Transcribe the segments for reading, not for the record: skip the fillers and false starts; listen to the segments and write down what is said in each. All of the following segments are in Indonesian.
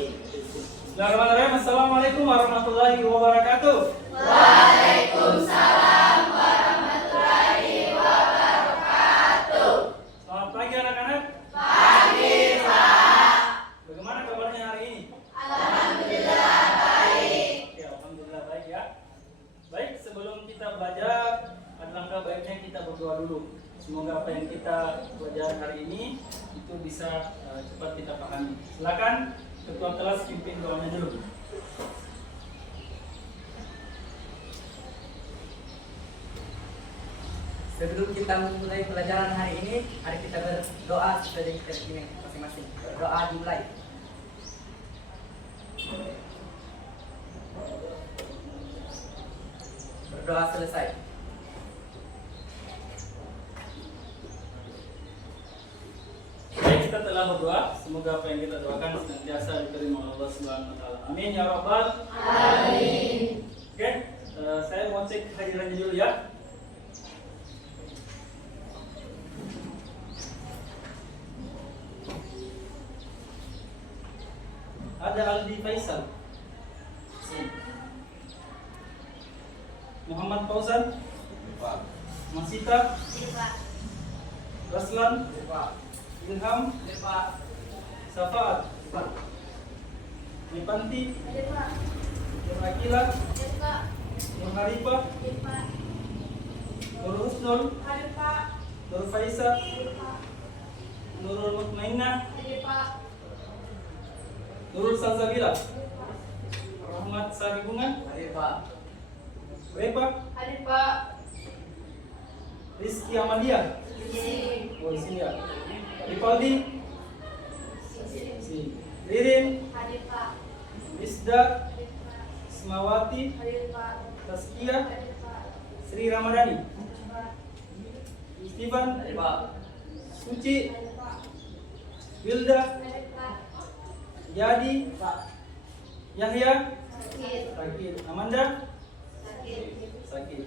Bismillahirrahmanirrahim. Assalamualaikum warahmatullahi wabarakatuh. Waalaikumsalam warahmatullahi wabarakatuh. Selamat pagi anak-anak. Pagi, Pak. Bagaimana kabarnya hari ini? Alhamdulillah baik. Ya, alhamdulillah baik ya. Baik, sebelum kita belajar, alangkah baiknya kita berdoa dulu. Semoga apa yang kita belajar hari ini itu bisa cepat kita pahami. Silakan ketua kelas pimpin doanya dulu. Sebelum kita memulai pelajaran hari ini, mari kita berdoa sesuai dengan keyakinan masing-masing. Doa dimulai. Berdoa selesai. Baik, kita telah berdoa. Semoga apa yang kita doakan senantiasa diterima oleh Allah Subhanahu wa taala. Amin ya rabbal Amin. Oke, saya mau cek hadirannya dulu ya. Ada Aldi Faisal, Muhammad Fauzan, Masita, Raslan, Ilham, Safaat, Nipanti, Nur Akila, Nur Harifah, Nur Husnul, Nur Faisa, Nurul Mutmainah, Nurul Salsabila, Rahmat Saribungan, Repa, Rizky Amalia, oh di sini ya, Ripaldi, sini, Ririn, Rizda, Smawati, Taskia, Sri Ramadhani, Steven, Suci, Wilda, Yadi, Yahya, sakit, Amanda, sakit.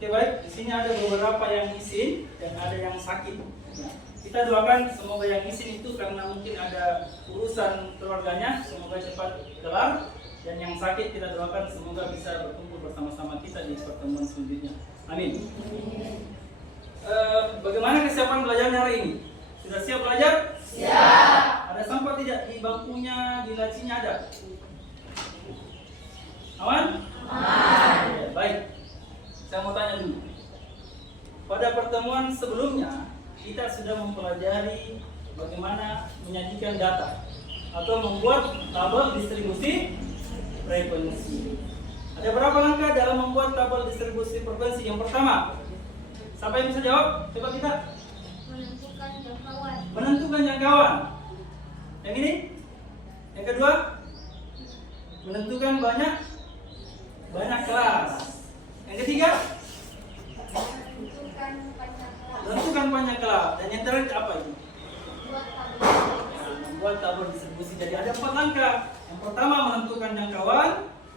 Oke baik, di sini ada beberapa yang isin dan ada yang sakit. Nah, kita doakan semoga yang isin itu karena mungkin ada urusan keluarganya, semoga cepat kelar. Dan yang sakit kita doakan semoga bisa berkumpul bersama-sama kita di pertemuan selanjutnya. Amin. Bagaimana kesiapan belajarnya hari ini? Sudah siap belajar? Siap. Ada sampah tidak di bangkunya, di lacinya ada? Aman? Aman. Ya, baik. Saya mau tanya dulu. Pada pertemuan sebelumnya, kita sudah mempelajari bagaimana menyajikan data atau membuat tabel distribusi frekuensi. Ada berapa langkah dalam membuat tabel distribusi frekuensi? Yang pertama, siapa yang bisa jawab? Coba kita. Menentukan jangkauan. Yang ini? Yang kedua? Menentukan banyak kelas. Yang ketiga? Menentukan panjang kelas. Dan yang terakhir apa itu? Membuat tabel distribusi. Jadi ada 4 langkah. Yang pertama menentukan jangkauan,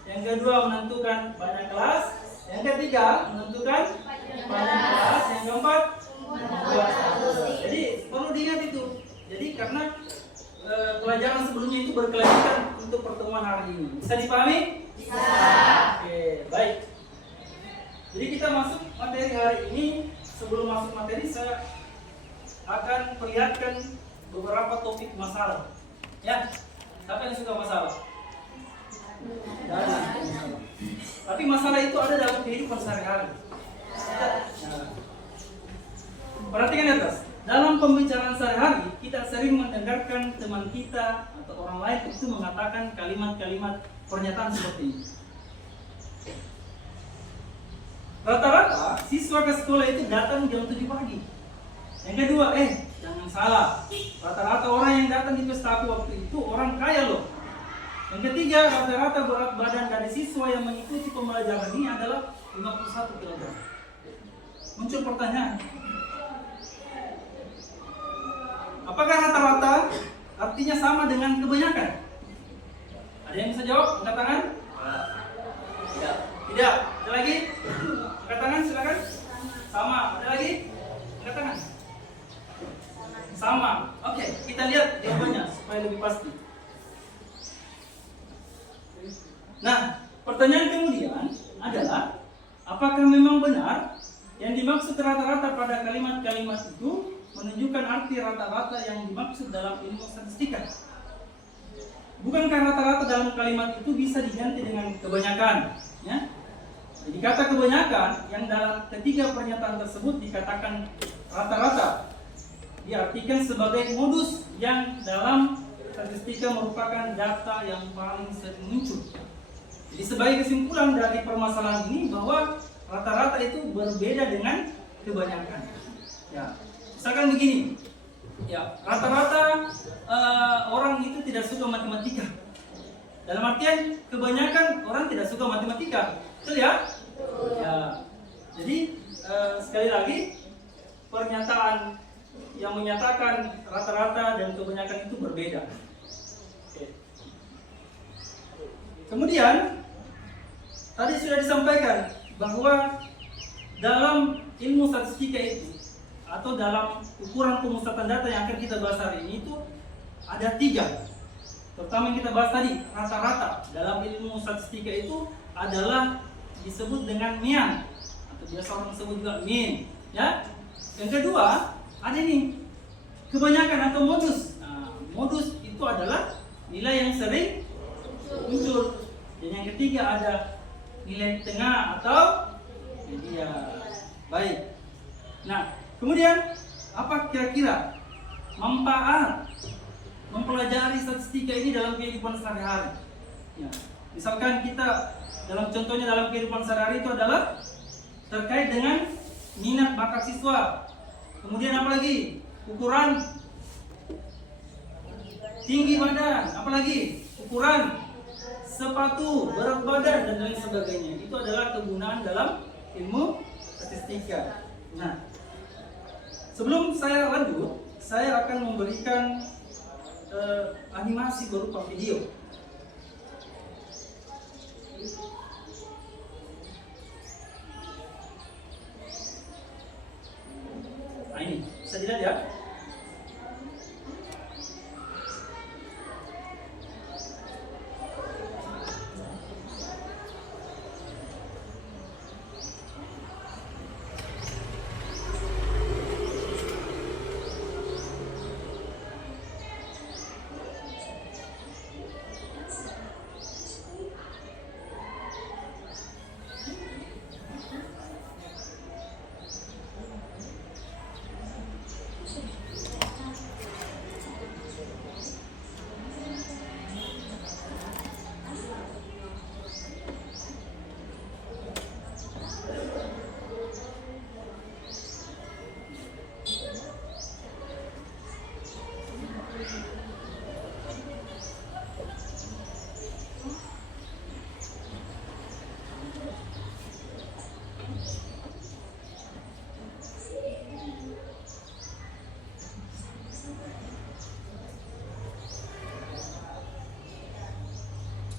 yang kedua menentukan banyak kelas, yang ketiga menentukan panjang kelas, yang keempat membuat tabel. Jadi perlu diingat itu. Jadi karena pelajaran sebelumnya itu berkelanjutan untuk pertemuan hari ini. Bisa dipahami? Bisa. Oke, baik. Jadi kita masuk materi hari ini. Sebelum masuk materi saya akan perlihatkan beberapa topik masalah. Ya, siapa yang suka masalah? Tapi masalah itu ada dalam kehidupan sehari-hari. Nah, perhatikan di atas. Dalam pembicaraan sehari-hari, kita sering mendengarkan teman kita atau orang lain itu mengatakan kalimat-kalimat pernyataan seperti ini. Rata-rata siswa ke sekolah itu datang jam 7 pagi. Yang kedua, jangan salah. Rata-rata orang yang datang di pesta waktu itu orang kaya loh. Yang ketiga, rata-rata berat badan dari siswa yang mengikuti pembelajaran ini adalah 51 kg. Muncul pertanyaan, apakah rata-rata artinya sama dengan kebanyakan? Ada yang bisa jawab? Angkat tangan? Tidak. Tidak. Ada lagi? Angkat tangan silakan. Sama. Ada lagi? Angkat tangan. Sama. Oke, kita lihat jawabannya. supaya lebih pasti. Nah, pertanyaan kemudian adalah apakah memang benar yang dimaksud rata-rata pada kalimat-kalimat itu menunjukkan arti rata-rata yang dimaksud dalam ilmu statistika? Bukankah rata-rata dalam kalimat itu bisa diganti dengan kebanyakan? Ya? Jadi kata kebanyakan yang dalam ketiga pernyataan tersebut dikatakan rata-rata diartikan sebagai modus yang dalam statistika merupakan data yang paling sering muncul. Jadi sebagai kesimpulan dari permasalahan ini bahwa rata-rata itu berbeda dengan kebanyakan. Ya, misalkan begini, ya rata-rata orang itu tidak suka matematika. Dalam artian kebanyakan orang tidak suka matematika, betul ya? Ya, jadi sekali lagi pernyataan yang menyatakan rata-rata dan kebanyakan itu berbeda. Oke. Kemudian tadi sudah disampaikan bahwa dalam ilmu statistika itu atau dalam ukuran pemusatan data yang akan kita bahas hari ini itu ada 3. Pertama yang kita bahas tadi, rata-rata dalam ilmu statistika itu adalah disebut dengan mean atau biasa orang sebut juga mean, ya. Yang kedua ada ini kebanyakan atau modus. Nah, modus itu adalah nilai yang sering muncul. Dan yang ketiga ada nilai tengah atau median. Baik. Nah, kemudian apa kira-kira manfaat mempelajari statistika ini dalam kehidupan sehari-hari? Ya, misalkan kita dalam contohnya dalam kehidupan sehari-hari itu adalah terkait dengan minat bakat siswa. Kemudian apa lagi? Ukuran tinggi badan, apalagi ukuran sepatu, berat badan dan lain sebagainya. Itu adalah kegunaan dalam ilmu statistika. Nah, sebelum saya lanjut, saya akan memberikan animasi berupa video. Nah, ini bisa dilihat ya.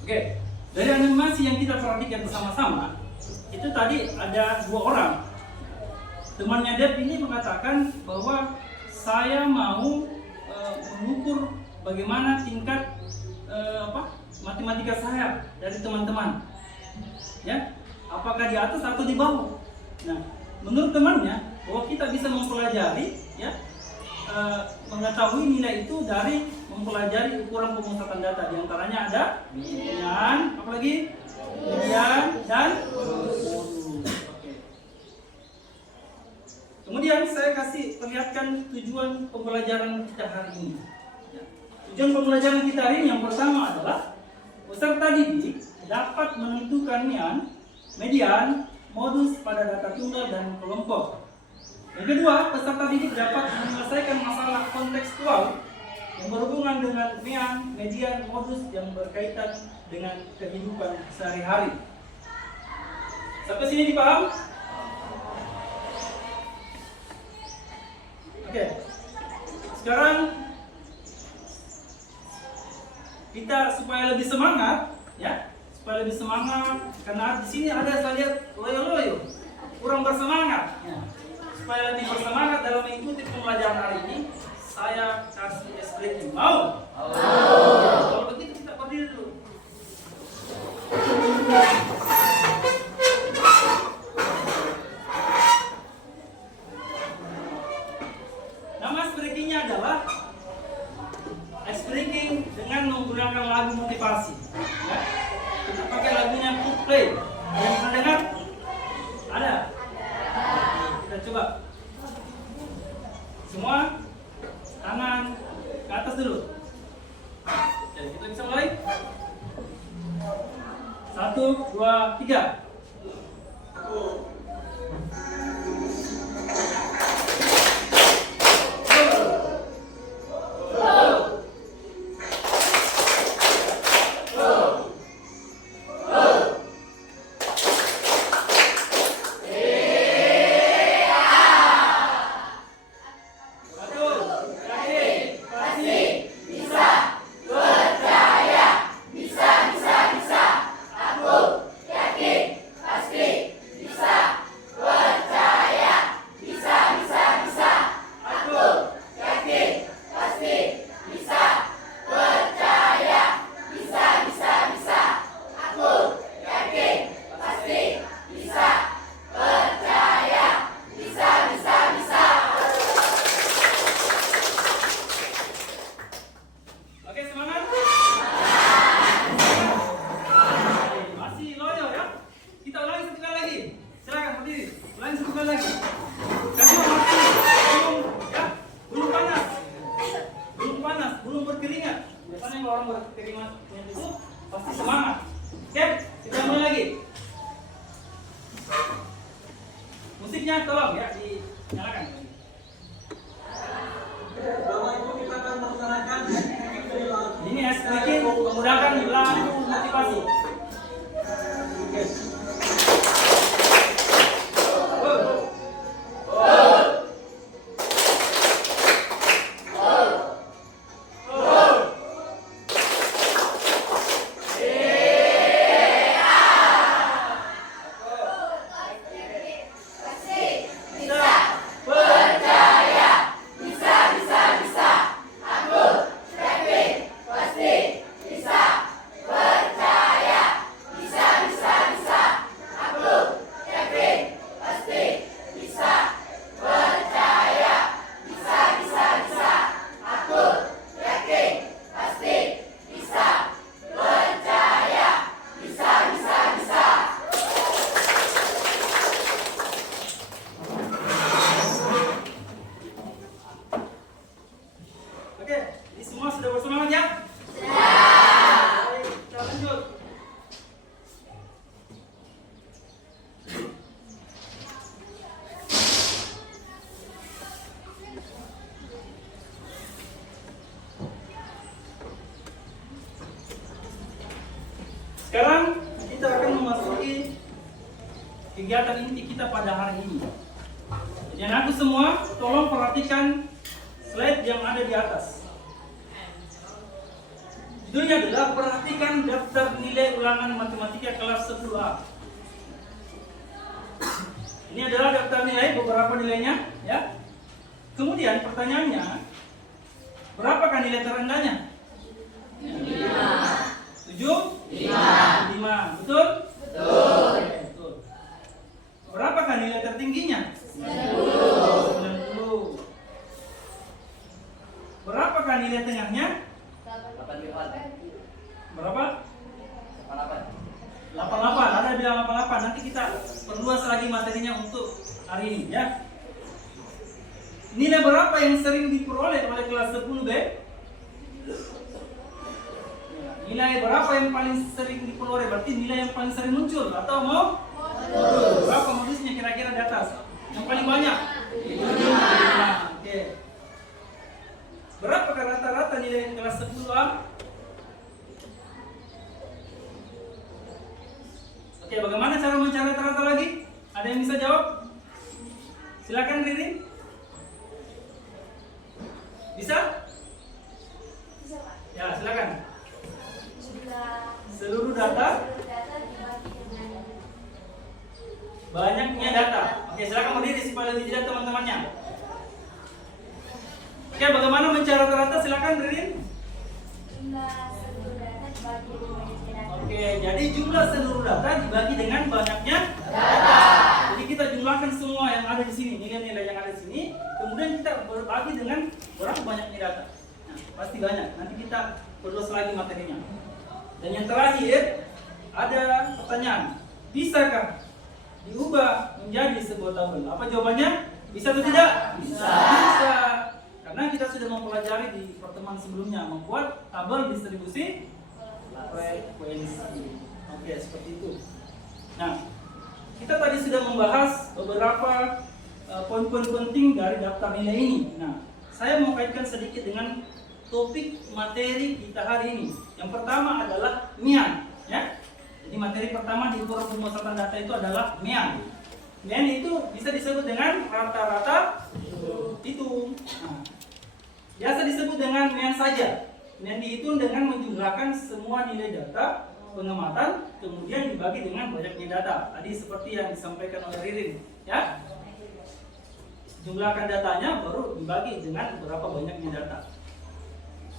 Oke, dari animasi yang kita perhatikan bersama-sama, itu tadi ada 2 orang. Temannya Dep ini mengatakan bahwa saya mau mengukur bagaimana tingkat matematika saya dari teman-teman. Ya, apakah di atas atau di bawah? Nah, menurut temannya bahwa kita bisa mempelajari, ya, mengetahui nilai itu dari mempelajari ukuran pemusatan data. Di antaranya ada median, apalagi median dan modus. Oke. Kemudian saya kasih perlihatkan tujuan pembelajaran kita hari ini. Ya. Tujuan pembelajaran kita hari ini yang pertama adalah peserta didik dapat menentukan mean, median, modus pada data tunggal dan kelompok. Yang kedua, peserta didik dapat menyelesaikan masalah kontekstual yang berhubungan dengan mean, median, modus yang berkaitan dengan kehidupan sehari-hari. Sampai sini dipaham? Oke. Sekarang kita supaya lebih semangat, ya, supaya lebih semangat, karena di sini ada saya lihat loyo-loyo, kurang bersemangat. Ya. Supaya lebih bersemangat dalam mengikuti pembelajaran hari ini, saya kasih es krim. Mau? Kalau begitu kita berdiri dulu. Nama speakingnya adalah ice breaking dengan menggunakan lagu motivasi. Ya. Kita pakai lagunya Cook Play. Ada yang pernah dengar? Ada. Kita coba. Semua tangan ke atas dulu. Jadi kita bisa mulai. 1, 2, 3. Oke, semangat. Masih loyo ya. Kita ulangi satu kali lagi. Silakan berdiri. Ulangi satu kali lagi. Kasih waktu. Belum panas. Belum panas, belum berkeringat. Biasanya kalau orang berkeringat itu pasti semangat. Oke, kita mulai lagi. Musiknya tolong ya dinyalakan. Ini sedikit menggunakan lagu motivasi. Oke. Oke, ini semua sudah bersemangat ya? Baik, kita lanjut. Sekarang kita akan memasuki kegiatan inti kita pada hari ini. Jadi aku semua, tolong perhatikan slide yang ada di atas. Judulnya adalah perhatikan daftar nilai ulangan matematika kelas 10A. Ini adalah daftar nilai, beberapa nilainya ya. Kemudian pertanyaannya, berapakah nilai terendahnya? 7? 5. Betul? Betul. Berapakah nilai tertingginya? 90. Berapakah nilai tengahnya? 88. Berapa? 88. 88. Ada yang bilang 88. Nanti kita perluas lagi materinya untuk hari ini ya. Nilai berapa yang sering diperoleh oleh kelas 10B? Nilai berapa yang paling sering diperoleh? Berarti nilai yang paling sering muncul atau mau? Berapa modusnya kira-kira di atas? Yang paling banyak? 5. Oke. Berapa rata-rata nilai kelas 10A? Oke, bagaimana cara mencari rata-rata lagi? Ada yang bisa jawab? Silakan Riri. Bisa? Ya, silakan. Seluruh data? Banyaknya data. Oke, silakan berdiri supaya lebih jelas teman-temannya. Oke, bagaimana mencari rata-rata? Silakan Ririn. jumlah seluruh data dibagi dengan banyaknya data. Oke, jadi jumlah seluruh data dibagi dengan banyaknya Data. Jadi kita jumlahkan semua yang ada di sini, nilai-nilai yang ada di sini, kemudian kita berbagi dengan berapa banyaknya data. Nah, pasti banyak. Nanti kita perluas lagi materinya. Dan yang terakhir ada pertanyaan, bisakah diubah menjadi sebuah tabel? Apa jawabannya? Bisa atau tidak? Bisa. Bisa. Karena kita sudah mempelajari di pertemuan sebelumnya membuat tabel distribusi frekuensi. Oke, seperti itu. Nah, kita tadi sudah membahas beberapa poin-poin penting dari daftar nilai ini. Nah, saya mau kaitkan sedikit dengan topik materi kita hari ini. Yang pertama adalah MIAN, ya. Jadi materi pertama di ukuran pemusatan data itu adalah MIAN. MIAN itu bisa disebut dengan rata-rata hitung. Nah, biasa disebut dengan MIAN saja. MIAN dihitung dengan menjumlahkan semua nilai data pengamatan, kemudian dibagi dengan banyaknya data. Tadi seperti yang disampaikan oleh Ririn, ya. Jumlahkan datanya baru dibagi dengan berapa banyaknya data.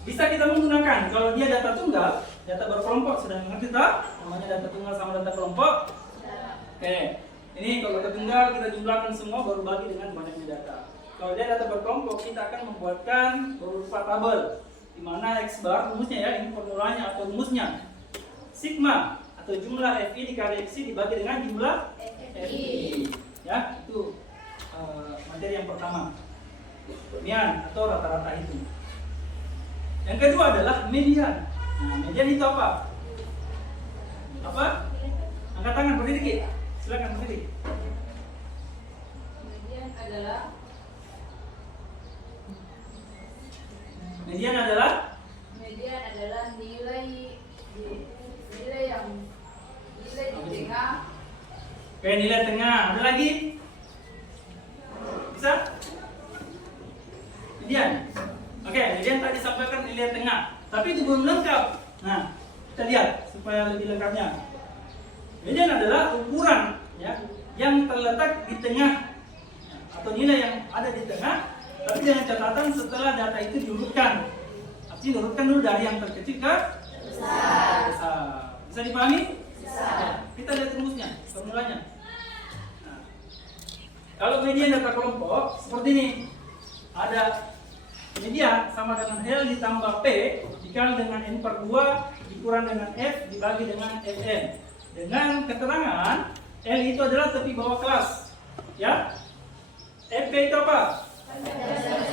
Bisa kita menggunakan kalau dia data tunggal, data berkelompok, sudah mengerti tak? Namanya data tunggal sama data kelompok. Oke. Ini kalau data tunggal kita jumlahkan semua baru bagi dengan banyaknya data. Kalau dia data berkelompok, kita akan membuatkan berupa tabel di mana X bar rumusnya, ya, ini formulanya atau rumusnya. Sigma atau jumlah FI dikali XI dibagi dengan jumlah FI. Ya, itu materi yang pertama. MIAN atau rata-rata itu. Yang kedua adalah median. Nah, median itu apa? Apa? Angkat tangan, berdiri dikit. Silakan berdiri. Median adalah nilai di tengah. Oke, nilai tengah. Ada lagi? Bisa? Median. Oke, median tadi disampaikan nilai tengah. Tapi itu belum lengkap. Nah, kita lihat supaya lebih lengkapnya. Median adalah ukuran, ya, yang terletak di tengah, atau nilai yang ada di tengah, tapi dengan catatan setelah data itu diurutkan. Artinya diurutkan dulu dari yang terkecil ke besar. Bisa dipahami? Bisa. Kita lihat rumusnya, formulanya. Nah, kalau median data kelompok seperti ini, ada median sama dengan L ditambah P dikali dengan N per 2 dikurang dengan F dibagi dengan Fn. Dengan keterangan L itu adalah tepi bawah kelas, ya. Fp itu apa?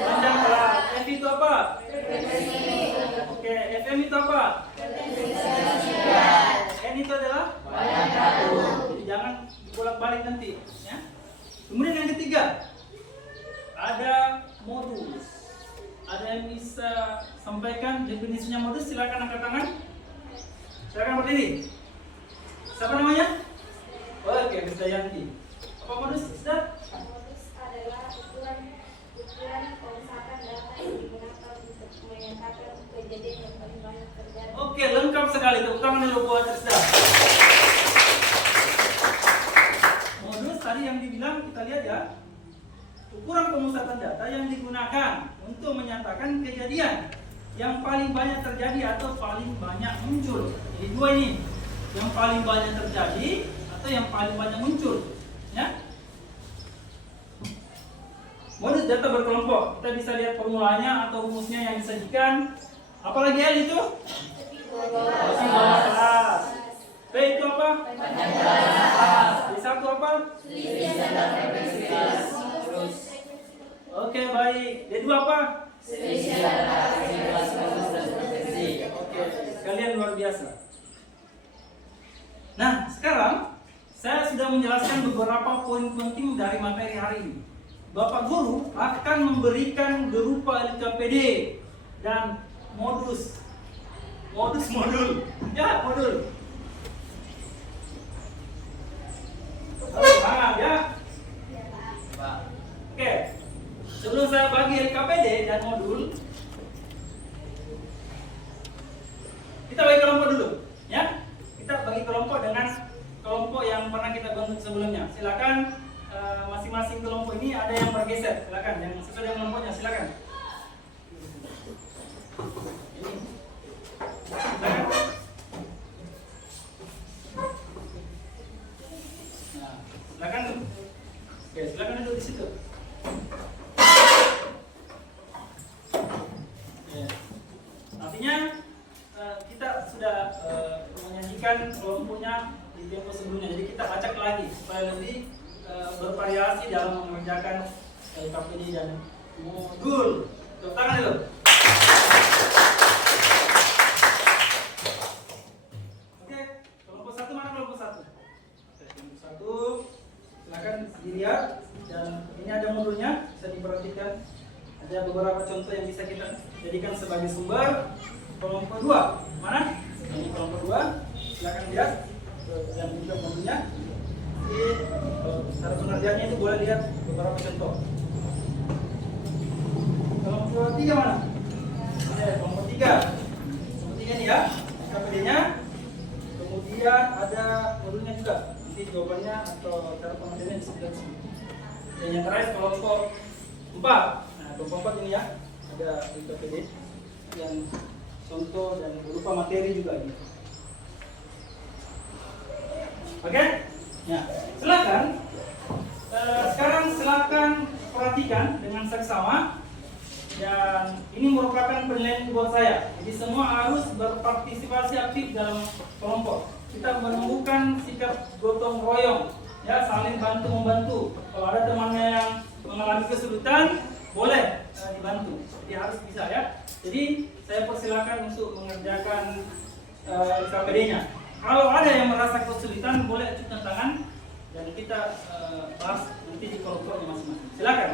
Panjang kelas. F itu apa? Oke, Fm itu apa? N itu adalah banyak satu. Jadi jangan bolak-balik nanti, ya. Kemudian yang ketiga ada modus. Ada yang bisa sampaikan definisinya modus? Silakan angkat tangan. Silakan berdiri. Siapa namanya? Oke, Krisdayanti. Apa modus? Sudah? Modus adalah ukuran pemusatan data yang digunakan untuk menyatakan kejadian yang paling banyak terjadi. Oke, lengkap sekali. Tepuk tangan dulu buat Krisda. Modus tadi yang dibilang kita lihat, ya. Ukuran pemusatan data yang digunakan untuk menyatakan kejadian yang paling banyak terjadi atau paling banyak muncul. Jadi dua ini, yang paling banyak terjadi atau yang paling banyak muncul, ya. Modus data berkelompok, kita bisa lihat formulanya atau rumusnya yang disajikan. Apalagi L itu? Tepi bawah kelas. P itu apa? Panjang kelas. D1 apa? Selisih antara frekuensi kelas. Oke, baik. D2 apa? Selisih antara frekuensi kelas dan frekuensi. Oke, kalian luar biasa. Nah, sekarang saya sudah menjelaskan beberapa poin penting dari materi hari ini. Bapak Guru akan memberikan berupa LKPD dan modul. Ya, modul. Semangat, ya. Oke. Sebelum saya bagi LKPD dan modul, kita bagi kelompok dulu, ya. Kita bagi kelompok dengan kelompok yang pernah kita bentuk sebelumnya. Silakan masing-masing kelompok ini ada yang bergeser. Silakan yang sesuai dengan kelompoknya, silakan. Ini. kita sudah menyajikan kelompoknya di tempo sebelumnya, jadi kita acak lagi supaya lebih bervariasi dalam mengerjakan KPD dan modul. Tepuk tangan dulu. Oke, kelompok 1 mana kelompok 1? Kelompok 1, silakan dilihat dan ini ada modulnya, bisa diperhatikan. Ada beberapa contoh yang bisa kita jadikan sebagai sumber. Kelompok 2 mana? Ini kelompok 2, silakan lihat dan juga modulnya. Jadi cara pengerjaannya itu boleh lihat beberapa contoh. Kelompok 3 mana? Oke, kelompok 3. Kelompok 3 ini ya, KPD-nya. Kemudian ada modulnya juga. Nanti jawabannya atau cara pengerjaannya bisa dilihat sini. Dan yang terakhir kelompok 4. Nah, kelompok 4 ini ya, ada di KPD yang contoh dan berupa materi juga ini. Oke? Ya, silakan. Sekarang silakan perhatikan dengan seksama. Dan ini merupakan penilaian buat saya. Jadi semua harus berpartisipasi aktif dalam kelompok. Kita menemukan sikap gotong royong, ya, saling bantu membantu. Kalau ada temannya yang mengalami kesulitan, boleh dibantu. Jadi harus bisa ya. Jadi saya persilakan untuk mengerjakan KPD-nya. Kalau ada yang merasa kesulitan, boleh ajukan tangan dan kita bahas nanti di kelompoknya masing-masing. Silakan.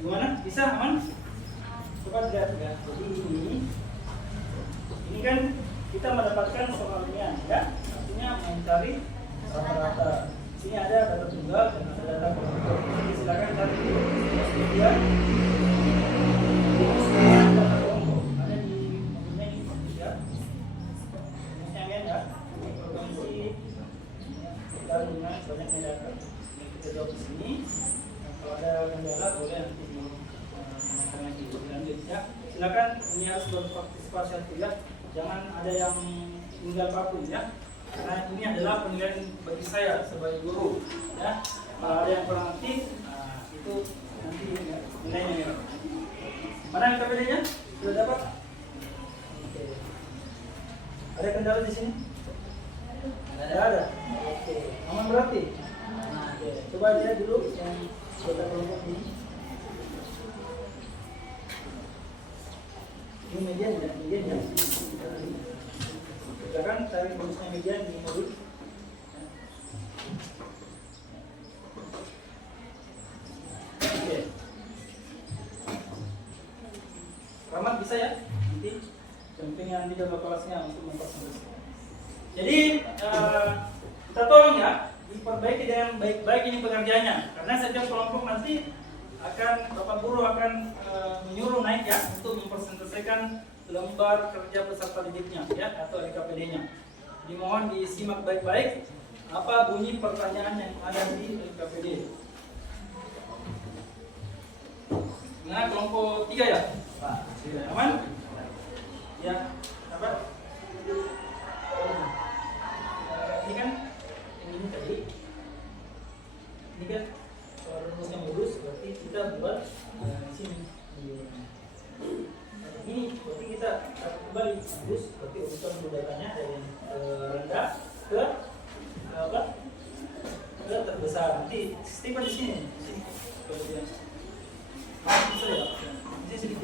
Gimana? Bisa aman? Coba lihat ya. Jadi ini kan kita mendapatkan soalnya ya. Artinya mencari rata-rata. Sini ada data tunggal dan ada data kelompok. Jadi silakan cari kemudian data kelompok ada di modulnya ini ya. Ini ya. Provinsi dan dengan banyaknya data. Kita jawab di sini. Kalau ada kendala boleh nanti lanjut ya. Silakan, ini harus berpartisipasi aktif ya. Jangan ada yang tinggal vakum ya. Karena ini adalah penilaian bagi saya sebagai guru ya. Kalau ada yang kurang aktif, itu nanti nilainya ya. Mana KPD-nya? Sudah dapat? Oke. Ada kendala di sini? Tidak ada. Oke. Aman berarti? Oke. Coba lihat dulu yang data kelompok ini. Ini median ya, silakan cari bonusnya median di modul. Oke. Rahmat bisa ya, nanti dampingi nanti dalam kelasnya untuk mempersiapkan. Jadi kita tolong ya, diperbaiki dengan baik-baik ini pengerjaannya, karena setiap kelompok nanti akan Bapak Guru akan menyuruh naik ya untuk mempresentasikan lembar kerja peserta didiknya ya atau LKPD-nya. Dimohon disimak baik-baik apa bunyi pertanyaan yang ada di LKPD. Nah, kelompok 3 ya, Pak. Aman? Ya, apa? Ini kan ini tadi. Ini kan kalau rumusnya modus berarti kita buat di sini. Ini berarti kita kembali modus berarti urutan datanya dari yang rendah ke apa? Ke terbesar. Nanti sistemnya di sini. Di sini. Kemudian bisa ya? Di sini.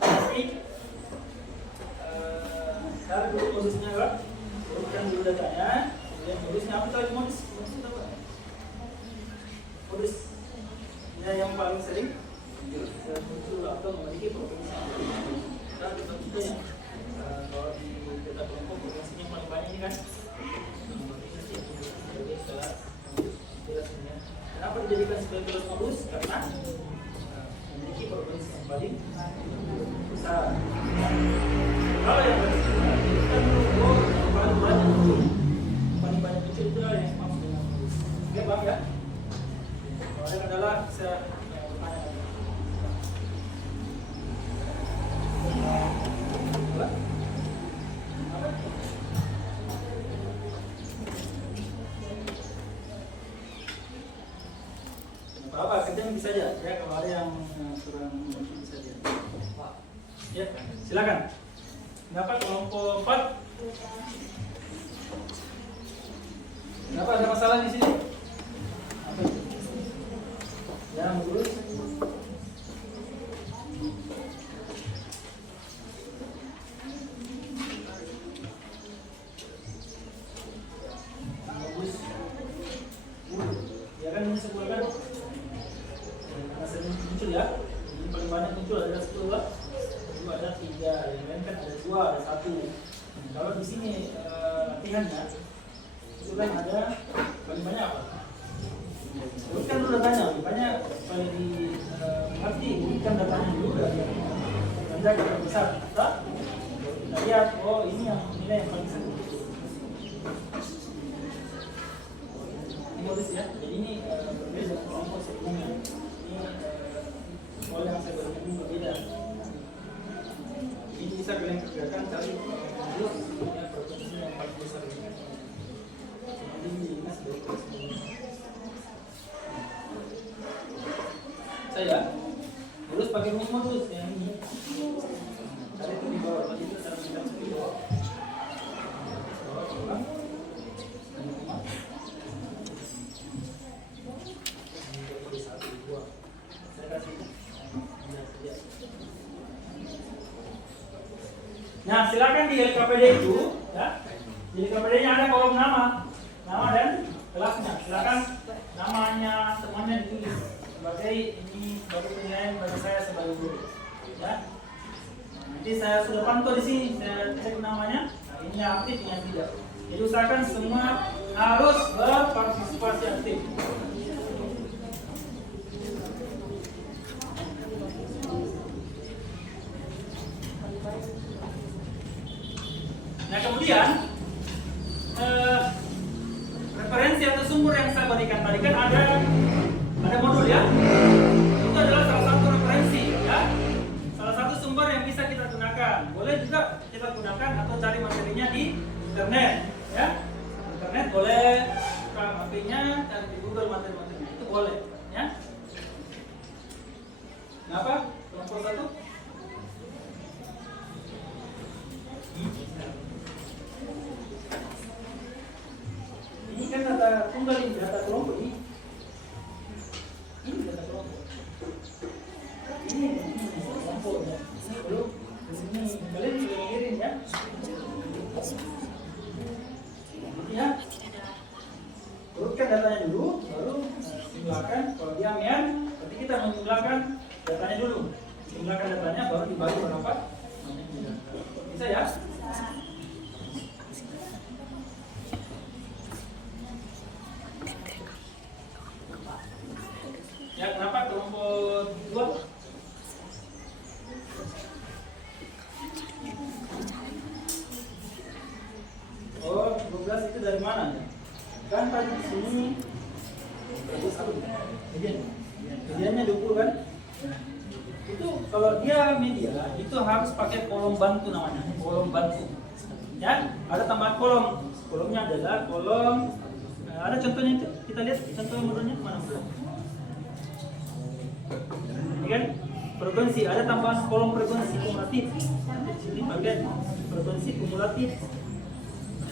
Tapi cara dulu modusnya apa? Urutan dulu datanya. Modusnya apa tadi modus? Modus itu apa? Modus ya yang paling sering muncul atau memiliki provinsi. Nah, contohnya kalau di data kelompok provinsinya paling banyak ini kan. Kenapa dijadikan sebagai modus? Karena memiliki provinsi yang paling ikuti saja ya, kalau ada yang kurang ikuti saja. Ya, silakan. Dapat kelompok 4. Kenapa ada masalah di sini? Apa itu? Jarang lurus. Bagus. Ya kan ini sebuah kan? Karena sering muncul ya. Ini paling banyak muncul ada 10 lah. Ada 3, yang lain kan ada 2, ada 1. Kalau di sini latihannya itu kan ada paling banyak apa? Terus kan dulu datanya, banyak paling mengerti, berikan datanya dulu dari yang rendah besar. Kita lihat, oh ini yang nilai yang paling sering. Ini modus ya, jadi ini berbeda kelompok sebelumnya. Ini soal yang saya berikan ini berbeda. Ini bisa kalian kerjakan cari proporsi yang paling besar ini. Ini sebagai saya terus pakai modus yang ini. Cari itu di bawah, tadi itu cara kita di bawah. Saya kasih. Nah, silakan di LKPD itu, ya. Di LKPD-nya ada kolom nama dan kelasnya. Silakan namanya semuanya ditulis sebagai ini sebagai penilaian bagi saya sebagai guru, ya. Nanti saya sudah pantau di sini, saya cek namanya. Nah, ini yang aktif, ini yang tidak. Jadi usahakan semua harus berpartisipasi aktif. Nah kemudian referensi atau sumber yang saya berikan tadi kan ada modul ya. Itu adalah salah satu referensi ya. Salah satu sumber yang bisa kita gunakan. Boleh juga kita gunakan atau cari materinya di internet ya. Internet boleh buka HP-nya cari di Google materi-materinya itu boleh ya. Kenapa? Kelompok 1? Ini kan data tunggal ini, data kelompok ini. Ini data kelompok. Ini kelompoknya. Ini belum. Di sini kalian sudah mengirim ya. Ya. Urutkan datanya dulu, baru jumlahkan. Kalau dia mian, berarti kita menjumlahkan datanya dulu. Jumlahkan datanya, baru dibagi berapa? Bisa ya? Ya, kenapa kelompok 2? Oh, 12 itu dari mana ya? Kan tadi di sini medianya 20 kan? Itu kalau dia media itu harus pakai kolom bantu namanya, kolom bantu. Ya, ada tambahan kolom. Kolomnya adalah kolom ada contohnya itu. Kita lihat contoh modulnya mana belum? Ini kan frekuensi, ada tambahan kolom frekuensi kumulatif. Di sini pakai frekuensi kumulatif.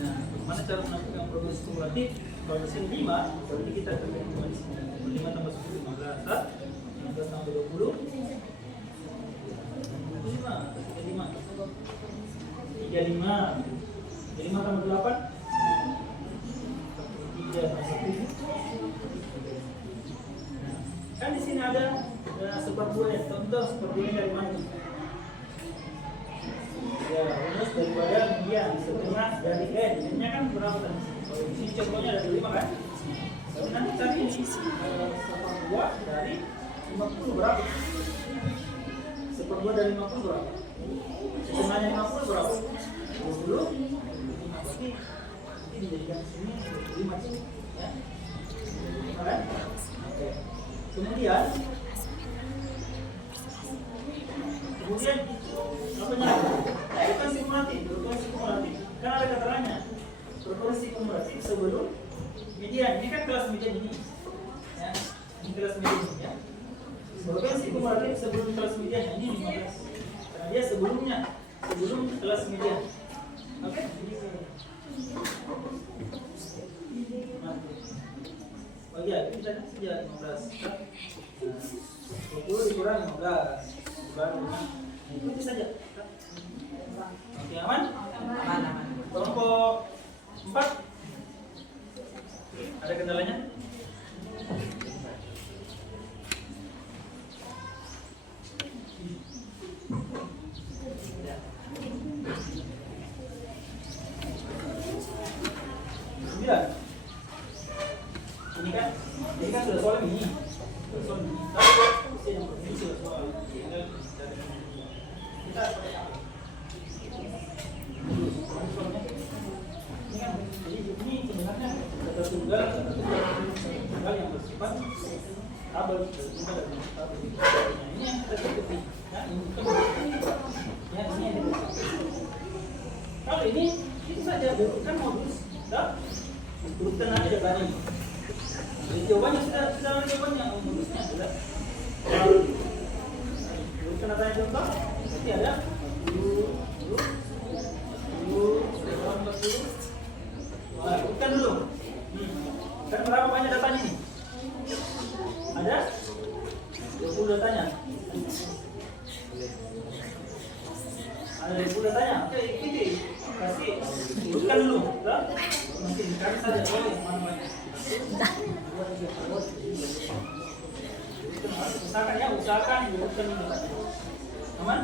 Nah, mana cara menentukan frekuensi kumulatif? Kalau di sini 5, berarti kita akan di sini 5 tambah 10 15, 15 tambah 20 25, 35 tambah 8 kan di sini ada superbulan. Contoh superbulan dari mana? Ya, rumus daripada median setengah dari n. N-nya kan berapa tadi? Kalau di sini contohnya ada 5 kan? Tapi nanti tadi ini seperbulan dari 50 berapa? Seperbulan dari 50 berapa? Setengahnya 50 berapa? 20. Berarti ini dijadikan sini 25 sini. Ya. Alright? Oke. Kemudian itu apanya? Frekuensi kumulatif. Kan ada keterangannya. Frekuensi kumulatif sebelum median. Ini kan kelas median ini. Ya. Ini kelas median ya. Provinsi kemarin sebelum kelas media ini 15. Karena dia sebelum kelas media. Oke? Oh iya, kita kan saja 15. 20 dikurang 15. Baru ikuti saja. Oke, aman? Aman. Kelompok 4 ada kendalanya? Sembilan. Ini kan sudah soal ini. Sudah soal ini. Tapi yang ini sudah soal. Tinggal kita ini sebenarnya kata tunggal yang bersifat tabel tunggal dan tabel. Ini yang kita ikuti. Ya, ini ya, ini yang kita ikuti. Kalau ini itu saja kan modus, dah. Urutkan aja jawabannya. Jadi jawabannya sudah jawabannya modusnya sudah. Urutkan apa yang contoh? Nanti ada dulu. Wah, urutkan dulu. Kan berapa banyak datanya nih? Ada 20 datanya. Ada 20 datanya. Oke, ikuti. Kasih urutkan dulu, dah. Mungkin kami saja boleh mana-mana. Usahakan urutkan dulu. Aman?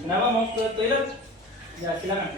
Kenapa mau ke toilet? Ya, silakan.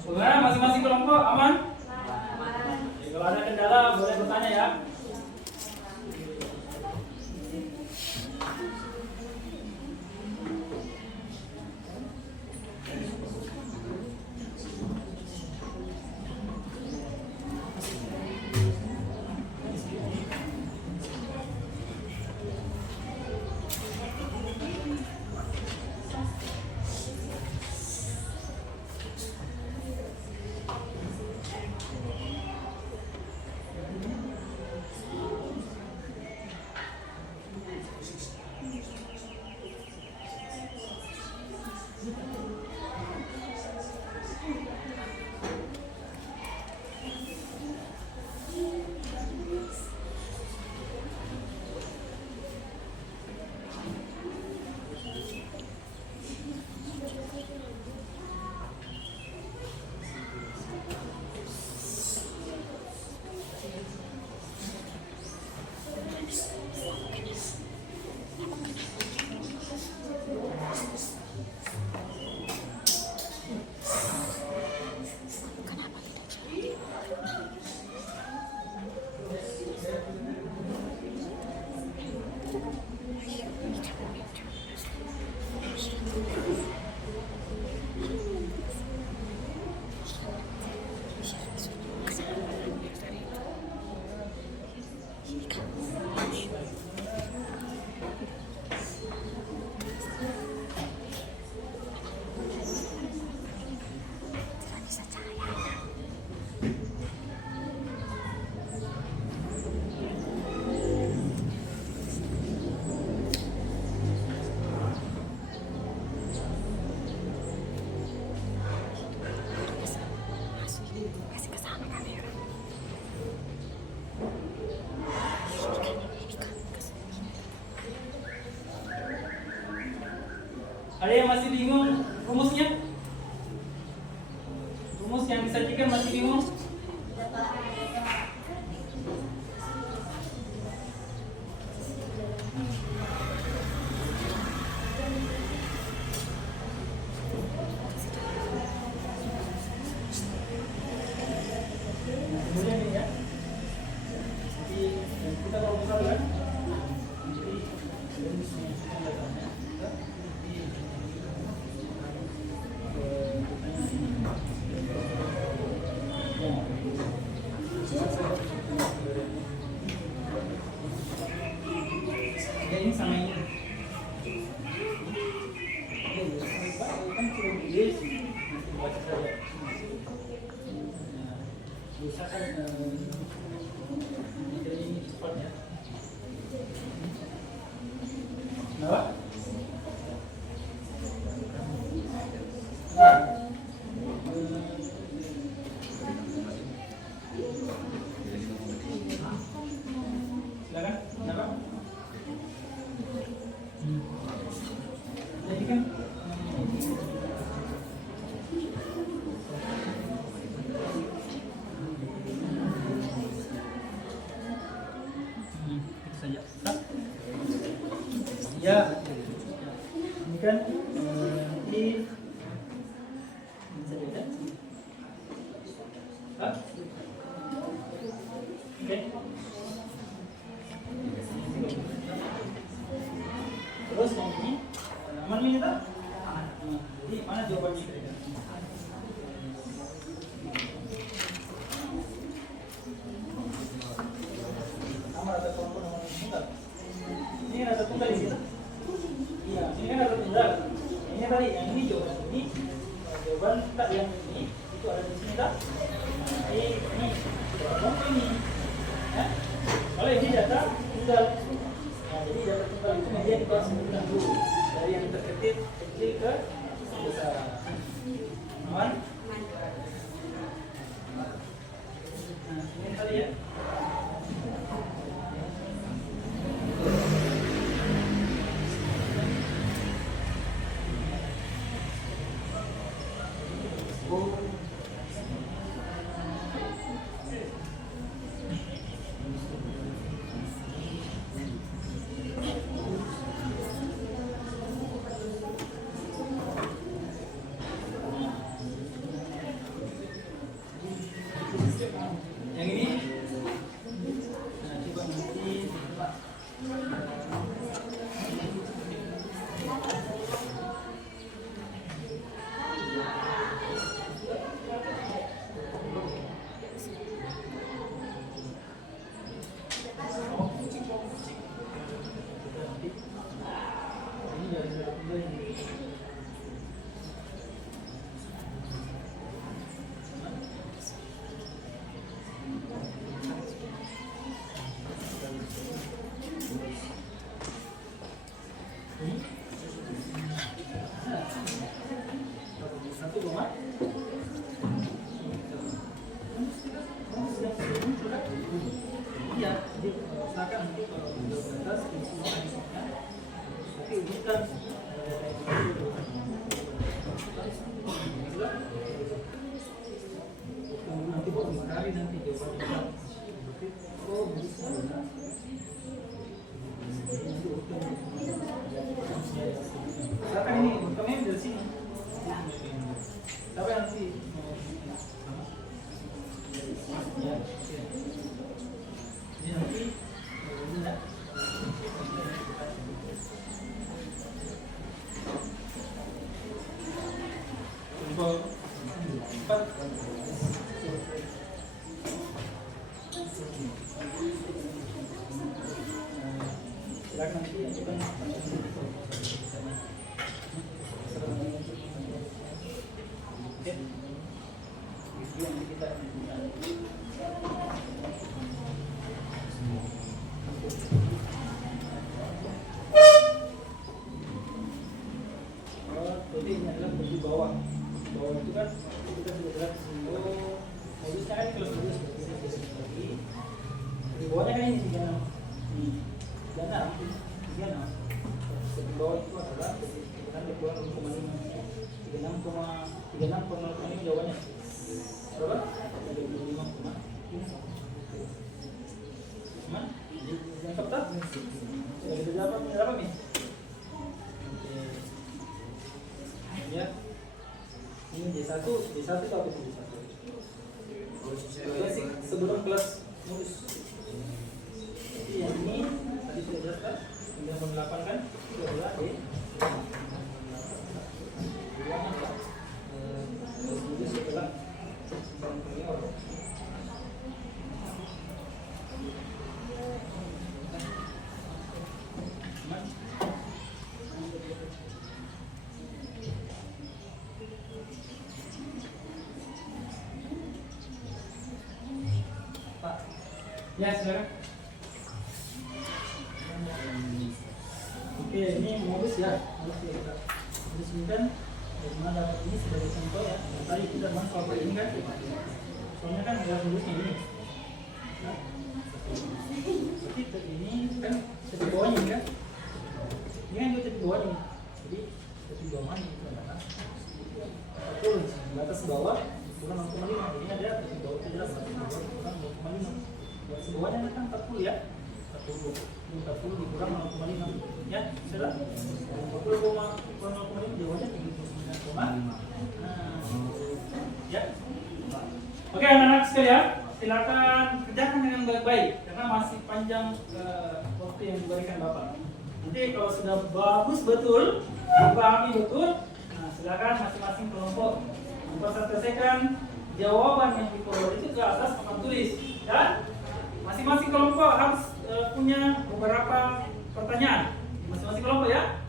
Saudara, masing-masing kelompok aman? Kalau ada kendala boleh bertanya ya. Ada yang masih bingung rumusnya? Rumus yang disajikan masih bingung? Kemudian ini ya. Jadi kita kalau misalkan ya ini sama ini. Ya, kan sudah ditulis, nanti baca saja. Usahakan ini cepat ya. Kenapa? Silakan. Kenapa? Jadi kan itu saja. Nah. Ya, ini kan ini saja. Hah? Oke. Terus yang ini aman minta? Jadi mana jawabannya kira-kira? Nomor atau kelompok nomor tunggal? Ini ada tunggal di sini. Iya, ini kan ada tunggal. Ini tadi yang ini jawaban ini. Jawaban tak yang ini itu ada di sini tak? Ini kelompok ini. Ya? Kalau ini data tunggal. Nah, jadi data tunggal itu media di kelas 9 dulu. Dari yang terkecil ke besar. Aman? Nah, ini tadi ya. Yang ini, nah coba nanti ini dari satu tunggal ini. Satu koma. Iya, jadi silakan nanti kalau udah batas isi isinya. Tapi bukan nanti bagus sekali nanti jawabannya. Oh, bisa. Silakan ini, kami dari sini. Tapi nanti ya, ini nanti ini ya. Untuk 4 silakan nanti ajukan. Oke. Itu yang kita jadi ini adalah baju bawah. Bawah itu kan kita sudah jelas modusnya kan kalau modus seperti di bawahnya kan ini 36. Di bawah itu adalah kan dikeluarkan D1 itu apa itu D1? Basic sebelum kelas modus. Jadi yang ini tadi sudah jelaskan 3/8 kan? Itu adalah D. Modus adalah senior. Ya, saudara. Oke, ini modus ya. Modus ini kan bagaimana dapat ini sebagai contoh ya. Dan tadi kita masuk ini kan. Soalnya kan ada modusnya ini. Nah, berarti ini kan tepi bawahnya ini kan. Ini kan juga tepi bawahnya. Jadi tepi bawahnya itu adalah turun batas bawah kurang 0,5. Ini ada tepi bawah itu jelas kurang 0,5. Semuanya kan 40 ya, 40 dikurang 0,5 ya, sudah 40,0 jawabnya 39,5. Ya. Oke anak-anak sekalian, silakan kerjakan dengan baik-baik karena masih panjang waktu yang diberikan Bapak. Nanti kalau sudah bagus betul, dipahami betul, nah silakan masing-masing kelompok mempresentasikan jawaban yang diperoleh itu ke atas papan tulis dan masing-masing kelompok harus punya beberapa pertanyaan. Masing-masing kelompok ya.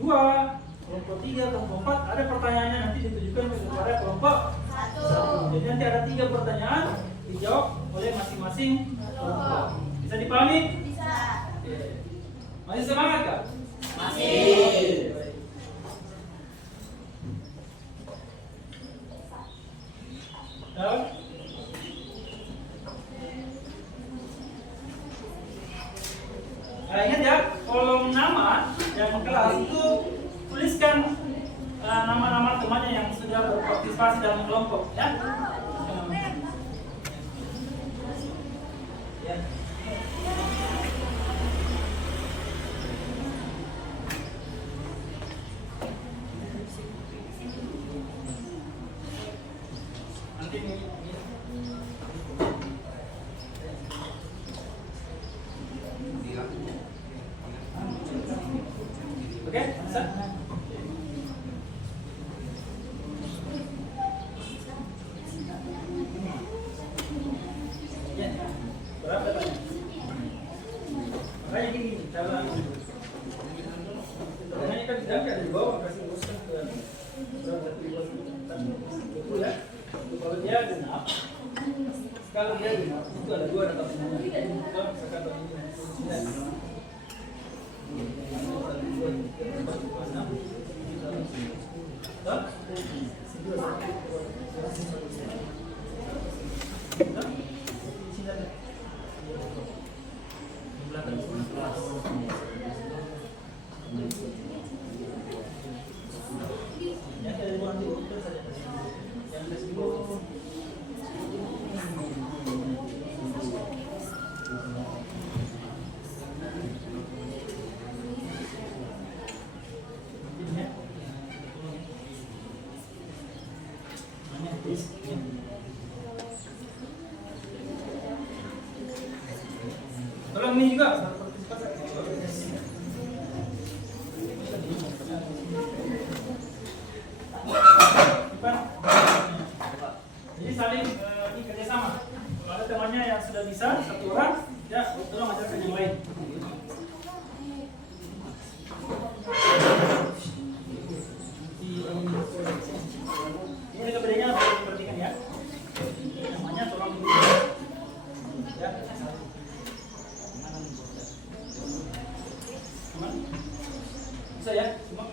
Kelompok 2, kelompok 3, kelompok 4 ada pertanyaannya nanti ditujukan kepada kelompok 1. Jadi nanti ada 3 pertanyaan dijawab oleh masing-masing kelompok. Bisa dipahami? Bisa. Masih semangat kah? Masih. Nah, ingat ya, kolom nama yang kelas itu tuliskan nama-nama temannya yang sudah berpartisipasi dalam kelompok ya. Nanti ini. Oke, bisa? Ya, berapa tanya? Makanya gini, cara pertanyaannya kan tidak di bawah, kasih uruskan ke berapa di bawah betul ya? Kalau dia genap, kalau dia genap, itu ada 2 data semuanya. Kalau misalkan ini tolong ini juga jadi saling ini kerjasama. Kalau ada temannya yang sudah bisa 1 orang, ya tolong ajarkan yang lain. Ini kebedaannya harus diperhatikan ya. Namanya tolong dulu. Ya. Aman? Bisa ya? Semua?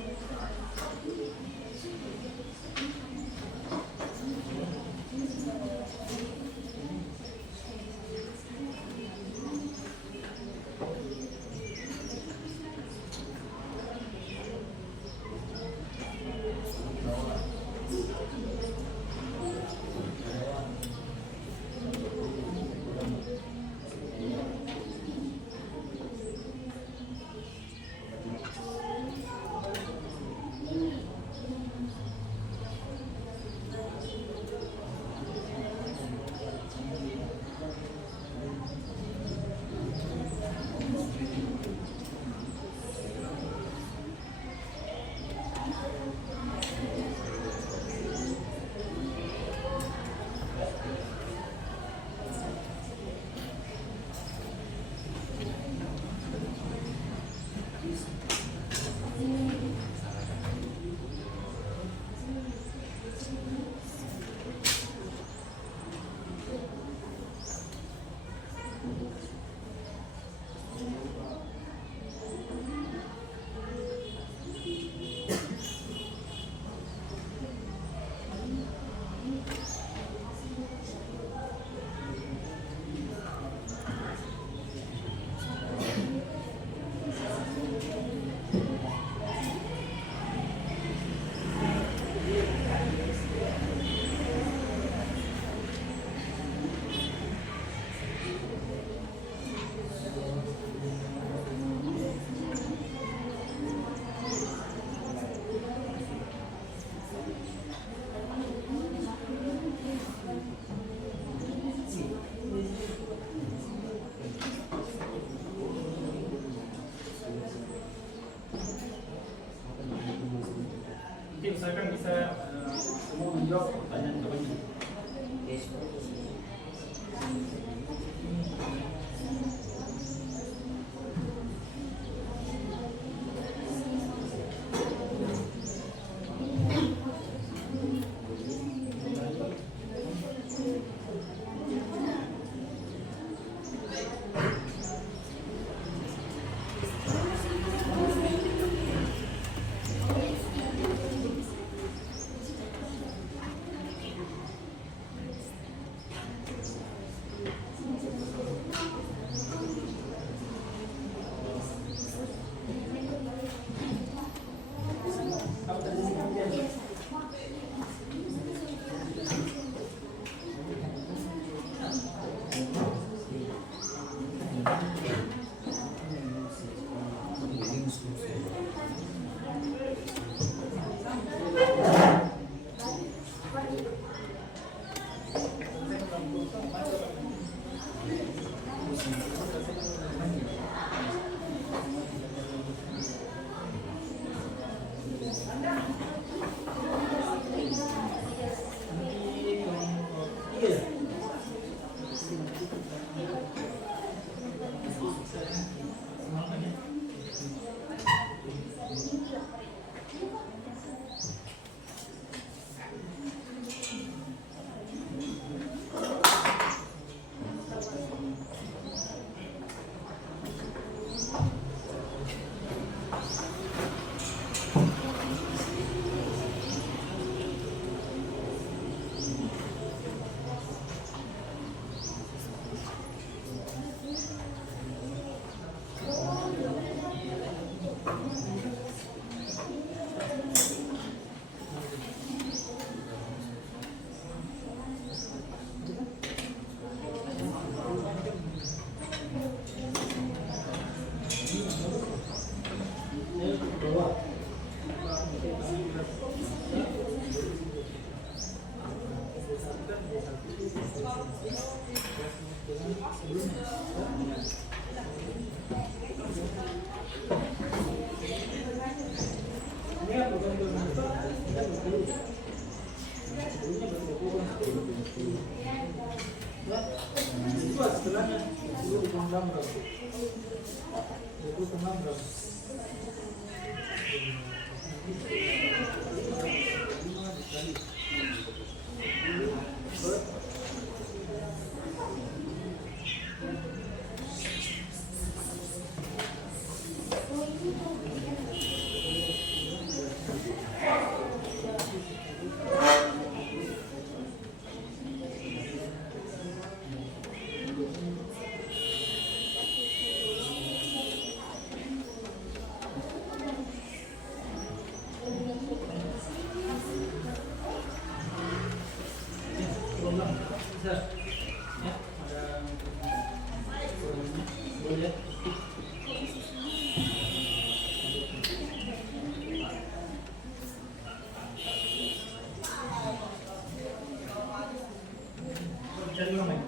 Cari ulang ya.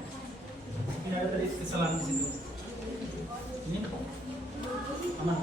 Ini ada tadi kesalahan di situ. Ini aman.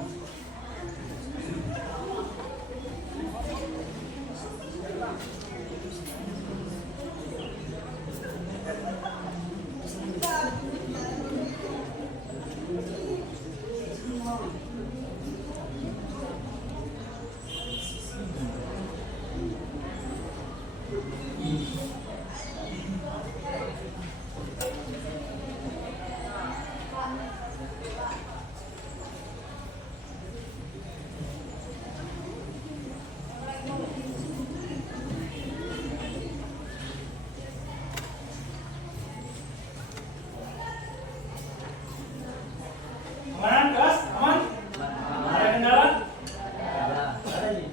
Aman, kelas? Aman? Ada kendala? Ada ini.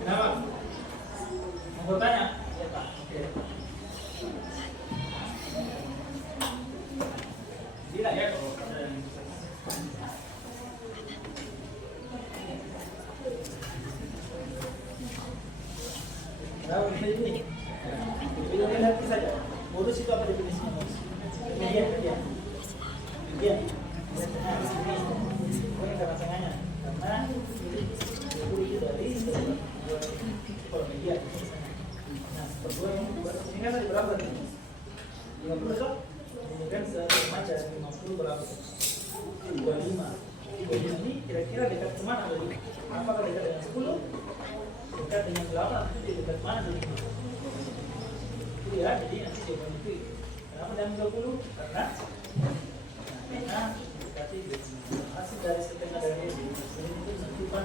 Kenapa? Mau bertanya? Ya, Pak. Oke. Tidak ya kalau ada yang bisa. Tahu ini. Ini nanti saja. Modus itu apa definisinya, Modus? Median. Median. Ini karena tengahnya. Karena apakah dekat dengan 10? Dekat dengan 8 itu dekat mana jadi? Itu ya, jadi nanti jawaban itu. Kenapa dengan 20? Karena dekati hasil dari setengah dari ini itu menentukan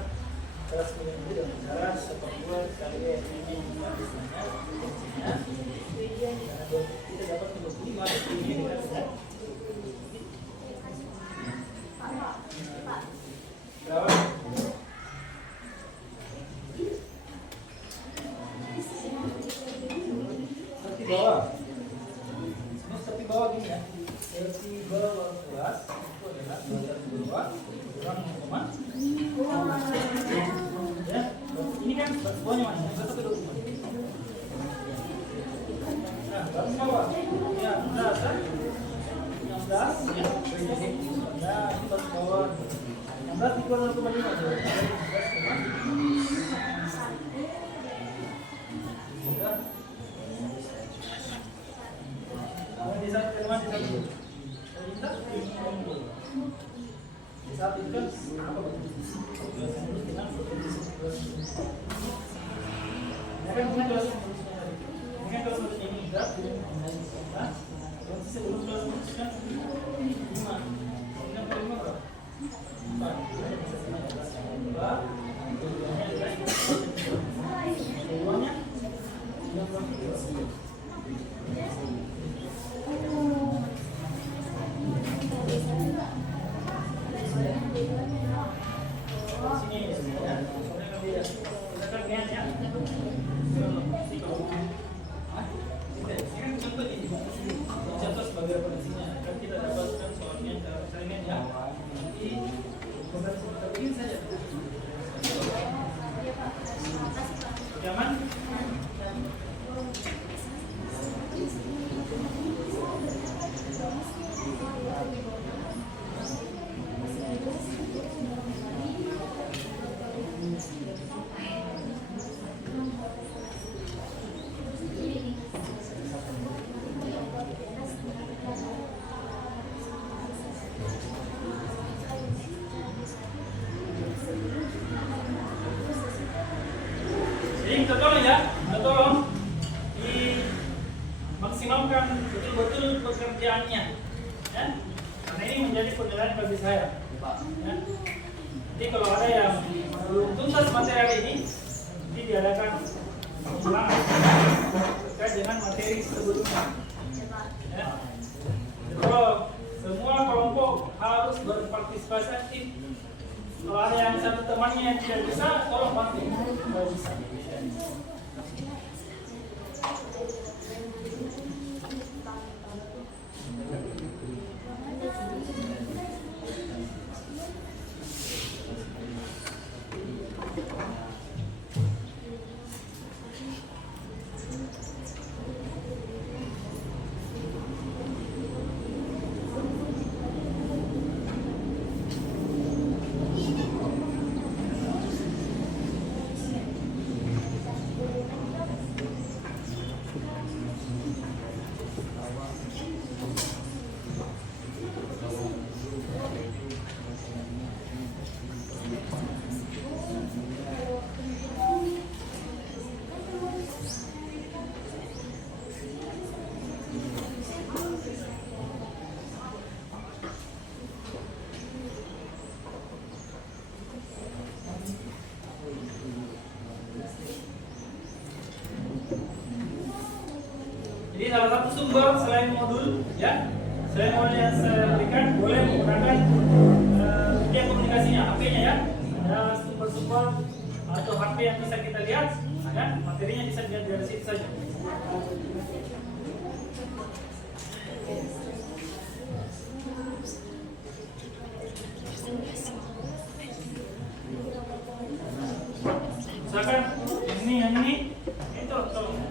kelas kemudian itu dengan cara seperempat kali ini karena kita dapat 25 ini dekat dengan berapa? Seperti bawah. Ini seperti bawah gini ya. Seperti bawah kelas itu adalah bawah kurang koma. Ya, ini kan bawahnya mana? Satu ke 20. Nah, baru bawah. Ya, 16 kan? 16 ya. Nah, ini baru bawah. 16 dikurang 0,5 aja. Di saat kedua di satu. Di saat itu kan apa? Mungkin kelas ini enggak. Nah, terus sebelum kelas kan 5. Yang kelima berapa? 4. Contoh sebagai referensinya kan kita dapatkan soalnya cara persaingan ya. Nanti seperti ini saja. Nyaman? Jadi kita tolong dimaksimalkan betul-betul pekerjaannya, ya. Karena ini menjadi penilaian bagi saya. Ya. Jadi kalau ada yang belum tuntas materi ini, nanti diadakan pengulangan terkait dengan materi sebelumnya. Ya. Kalau semua kelompok harus berpartisipasi aktif. Kalau ada yang satu temannya yang tidak bisa, tolong bantu. Kalau bisa. Jadi salah satu sumber selain modul, ya, selain modul yang saya berikan, boleh menggunakan media komunikasinya, HP-nya ya. Ada sumber-sumber atau HP yang bisa kita lihat, ya, materinya bisa dilihat dari situ saja. Misalkan yang ini, itu tolong.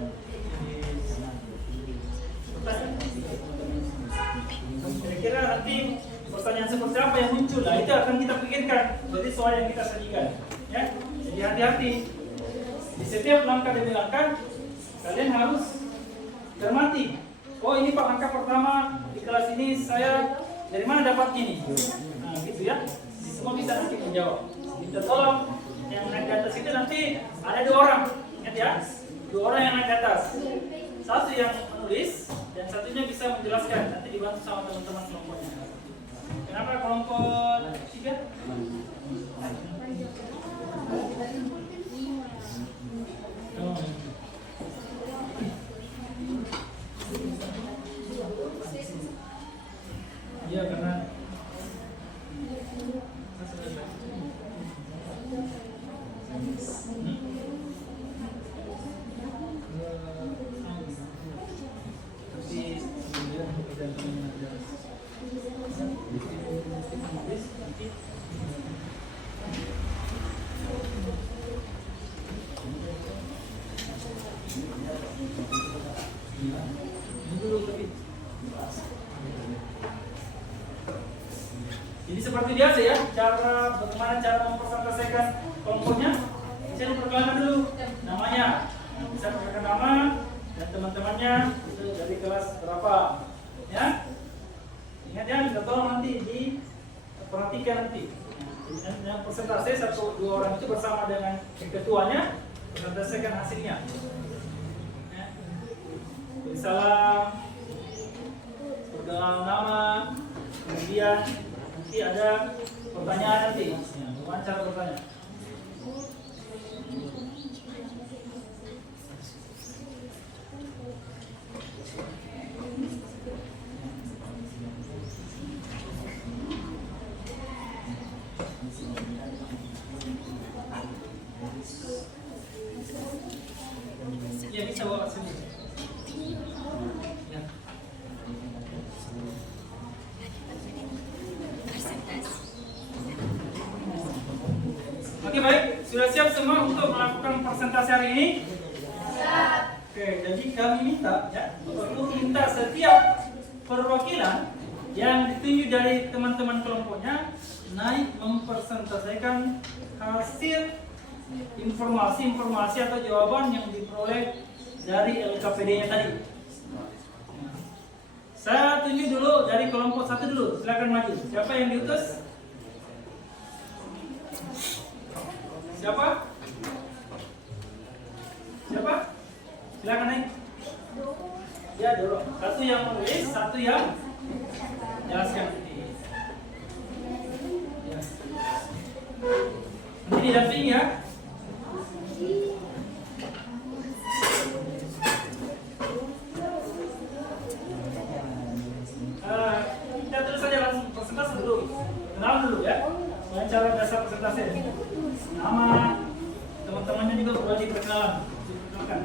Kira-kira nanti pertanyaan seperti apa yang muncul, nah itu akan kita pikirkan dari soal yang kita sajikan, ya. Jadi hati-hati di setiap langkah demi langkah kalian harus cermati. Oh ini Pak, langkah pertama di kelas ini saya dari mana dapatnya nih? Nah gitu ya. Semua bisa nanti menjawab. Kita tolong yang Ada 2 orang, ingat ya, 2 orang yang naik ke atas. Satu yang menulis dan satunya bisa menjelaskan. Nanti dibantu sama teman-teman kelompoknya. Kenapa kelompok 3? Iya karena jadi seperti biasa ya, bagaimana cara mempresentasikan kelompoknya. Bisa diperkenalkan dulu namanya, bisa perkenalkan nama dan teman-temannya itu dari kelas berapa, ya. Ingat ya, kita tolong nanti diperhatikan nanti. Yang persentase 1-2 orang itu bersama dengan ketuanya presentasikan hasilnya. Ya. Beri salam, perkenalan nama, kemudian nanti ada pertanyaan nanti, ya, wawancara bertanya. Ya bisa bawa sini. Ya. Oke baik, sudah siap semua untuk melakukan presentasi hari ini? Siap. Oke, jadi kami minta ya untuk minta setiap perwakilan yang ditunjuk dari teman-teman kelompoknya naik mempresentasikan hasil informasi atau jawaban yang diperoleh dari LKPD-nya tadi. Saya tunjuk dulu dari kelompok 1 dulu, silakan maju. Siapa yang diutus? Siapa? Silakan naik. Ya dulu. Satu yang menulis, satu yang jelaskan. Ya. Nanti didampingi ya. Kita terus saja langsung presentasi dulu. Kenalan dulu ya. Cara dasar presentasi. Nama teman-temannya juga perlu diperkenalan. Diperkenalkan.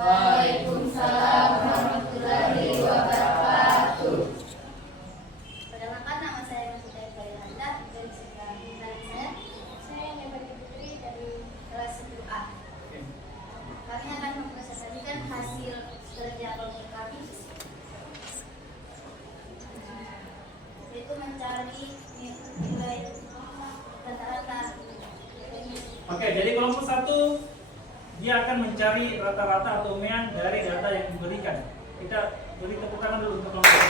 Waalaikumsalam warahmatullahi wabarakatuh. Perkenalkan nama saya Masudai Kailanda dari sekolah saya Nebati Putri dari kelas 1A. Kami akan mempresentasikan hasil kerja kelompok kami, yaitu mencari nilai rata-rata. Oke, jadi kelompok 1 dia akan mencari rata-rata atau mean dari data yang diberikan. Kita beri tepuk tangan dulu untuk kelompok 1.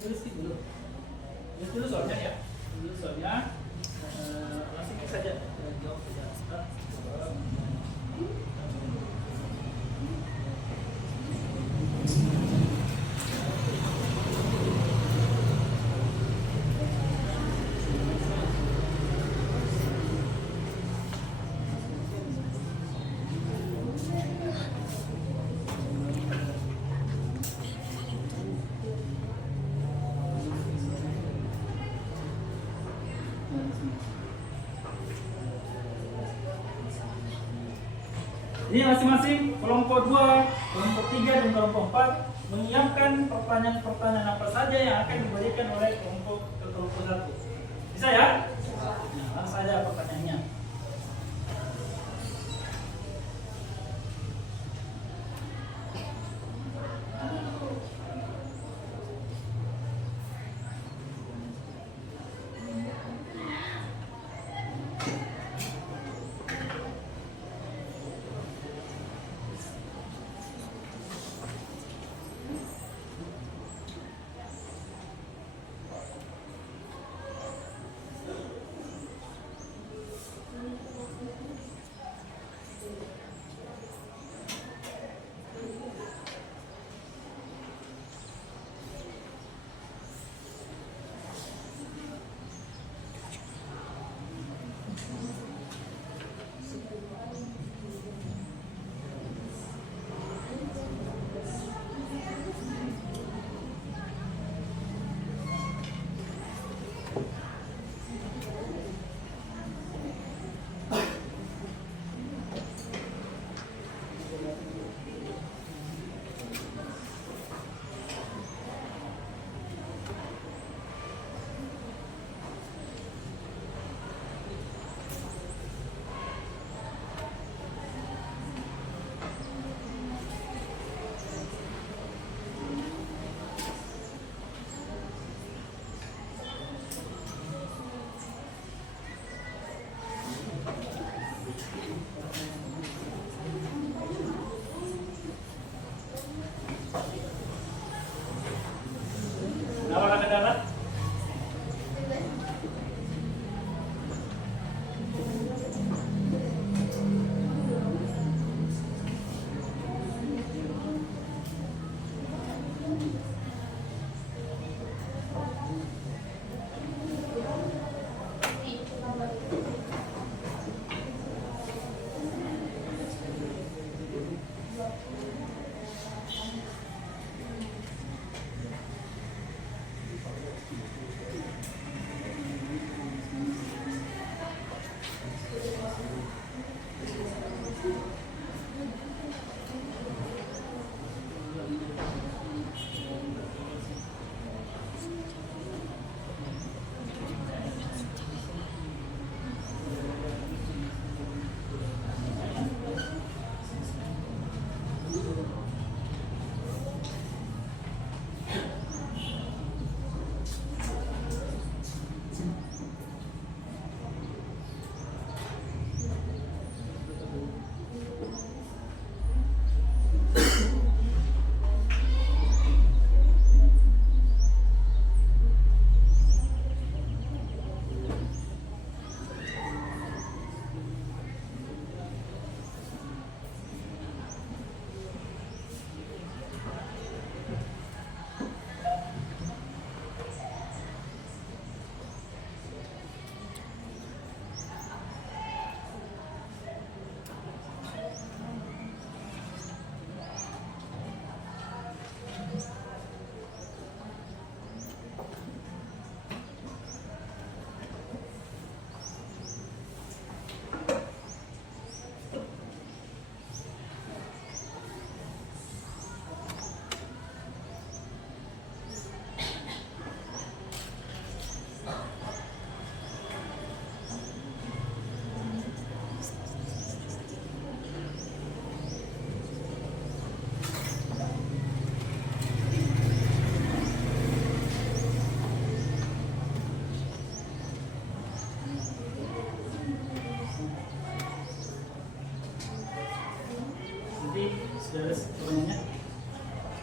Tulis dulu soalnya ya. Tulis soalnya. Langsung saja jawab saja. Ini masing-masing kelompok 2, kelompok 3, dan kelompok 4 menyiapkan pertanyaan-pertanyaan apa saja yang akan diberikan oleh kelompok 1. Bisa ya? Nah, langsung saja pertanyaannya.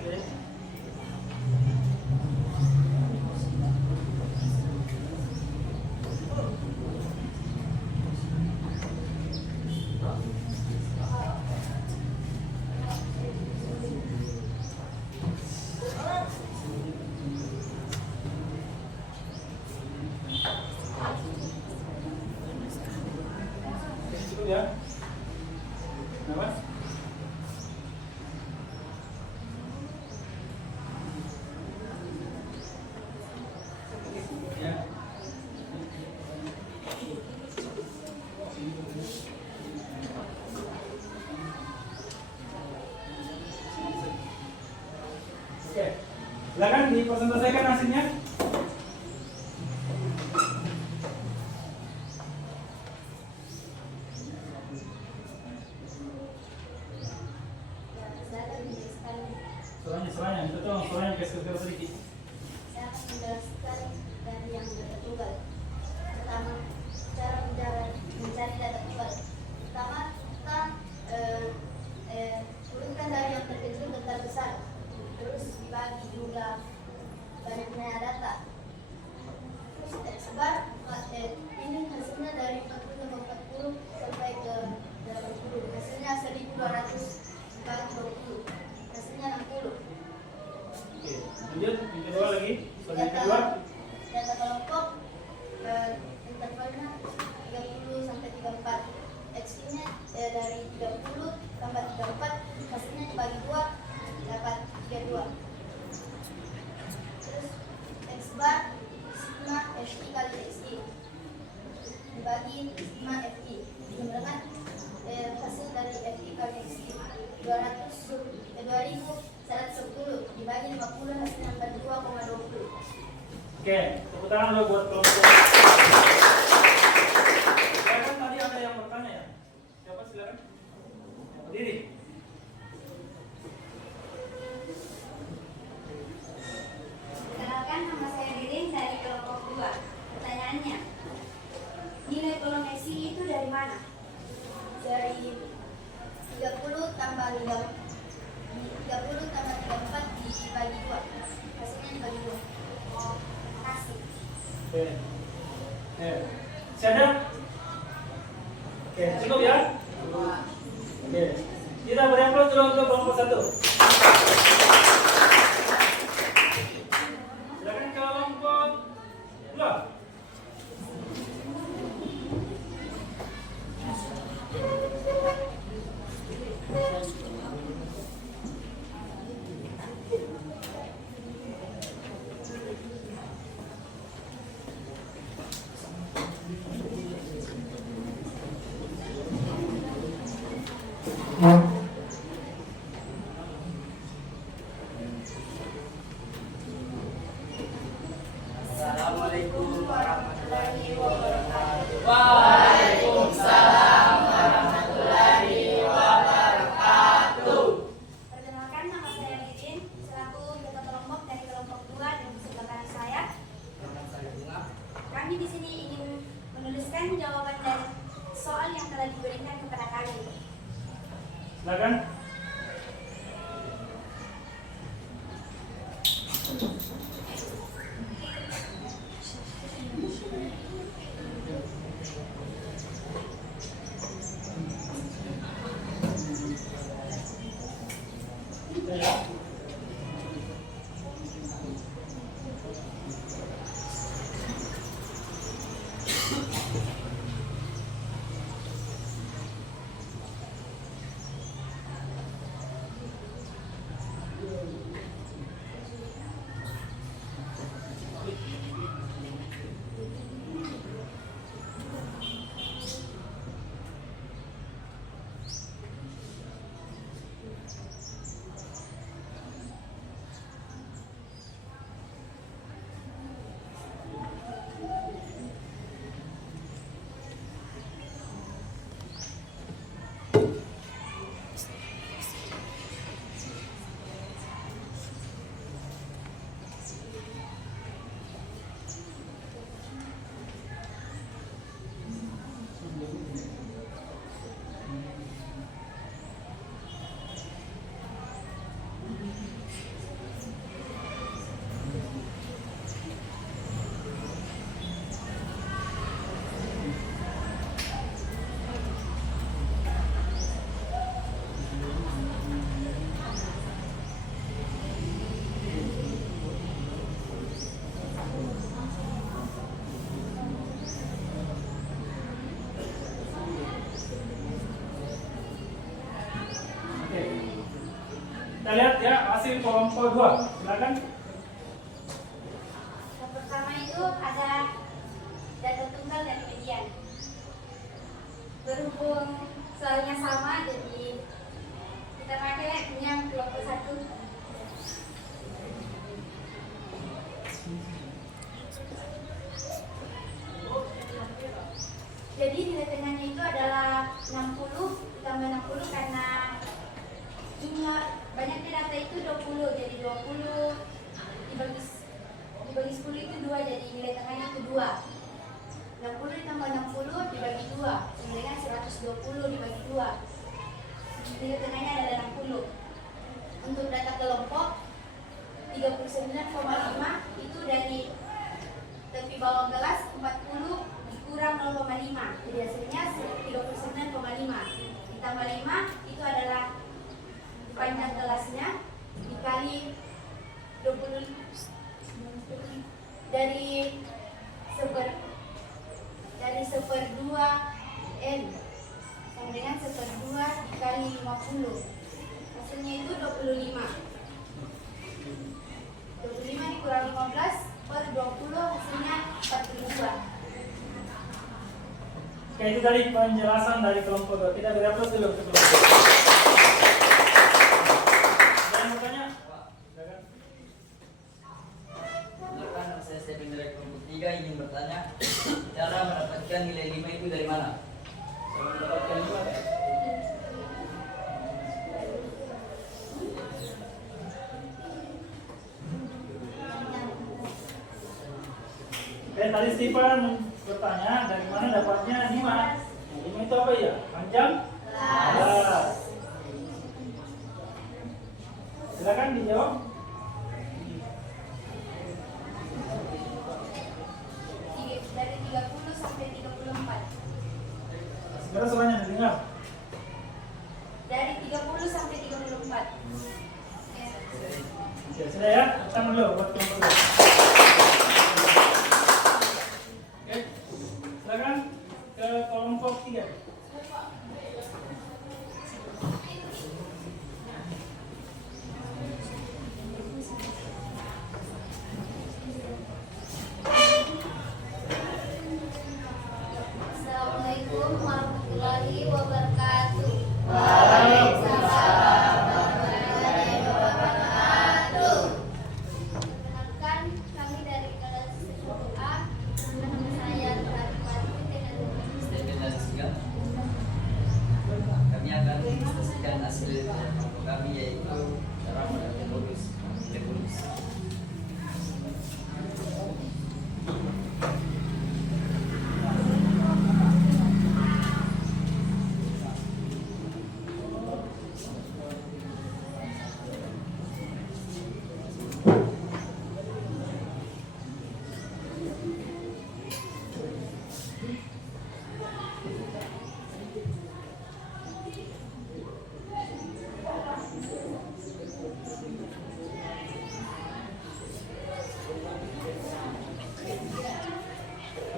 Oke. Cukup ya. Kenapa? Ya. Oke. Silakan dipresentasikan hasilnya. Soalnya, itu tuh soalnya kasih sedikit. Saya akan menjelaskan dari yang data tunggal. Pertama, cara mencari data tunggal. Pertama, kita turunkan dari yang terkecil ke terbesar. Terus dibagi jumlah banyaknya data. Terus sebar, ini hasilnya dari 40 ke 40 sampai ke 80. Hasilnya 1200 dibagi 20. Hasilnya 60. Oke, lanjut yang kedua lagi. Soal yang kedua. Data kelompok intervalnya 30 sampai 34. X-nya dari 30 tambah 34, hasilnya dibagi 2 dapat 32. Terus X bar sigma FI kali XI dibagi sigma FI dengan hasil dari FI kali XI 2110 dibagi 50 hasilnya 42,20. Oke, tepuk tangan dulu buat kelompok. Silakan, tadi ada yang bertanya ya? Siapa silakan? Berdiri. Kenalkan, nama saya Ririn dari kelompok 2. Pertanyaannya, nilai kolom XI itu dari mana? Dari 30 tambah 34 dibagi 2. Hasilnya dibagi 2. Oh, makasih. Oke. Masih ada? Oke, cukup ya? Oke. Kita beri aplaus dulu untuk kelompok 1. Silakan kelompok 2. Assalamualaikum warahmatullahi wabarakatuh. Waalaikumsalam warahmatullahi wabarakatuh. Perkenalkan, nama saya Ririn selaku ketua kelompok dari kelompok 2 dan di sebelah kanan saya. Kami di sini ingin menuliskan jawaban dari soal yang telah diberikan kepada kami. Silakan. hasil kelompok 2. Silakan. Yang pertama itu ada data tunggal dan median. Berhubung soalnya sama, jadi kita pakai punya kelompok 1. Jadi nilai tengahnya itu adalah 60 ditambah 60 karena jumlah banyaknya data itu 20, jadi 20 dibagi 10 itu 2, jadi nilai tengahnya itu 2. 60 ditambah 60 dibagi 2, nilainya 120 dibagi 2. Nilai tengahnya adalah 60. Untuk data kelompok 39,5 itu dari tepi bawah kelas 40 kurang 0,5, jadi hasilnya 39,5 ditambah 5 itu adalah panjang kelasnya dikali 20 dari 1/2 N sama dengan 1/2 dikali 50, hasilnya itu 25 dikurang 15/20 hasilnya 42. Oke, itu tadi penjelasan dari kelompok 2. Kita beri aplaus dulu untuk kelompok 2. Ada yang mau tanya? Silakan. Silakan, saya Stephen dari kelompok 3 ingin bertanya, cara mendapatkan nilai 5 itu dari mana? Cara mendapatkan 5 ya? Oke, tadi Stephen bertanya dari mana dapatnya 5. 5 itu apa ya? Panjang? Kelas. Silakan dijawab. Dari 30 sampai 34. Sekarang soalnya dengar. Dari 30 sampai 34. Ya, sudah ya. Kita dulu buat kelompok 2. Oke. Silakan ke kelompok 3. Assalamualaikum warahmatullahi wabarakatuh. Perkenalkan, kami dari kelas 1A. Nama saya Ratipati dengan Stephen dari Sigal. Kami akan menyaksikan hasil kelompok kami, yaitu cara mendapatkan bonus nilai bonus.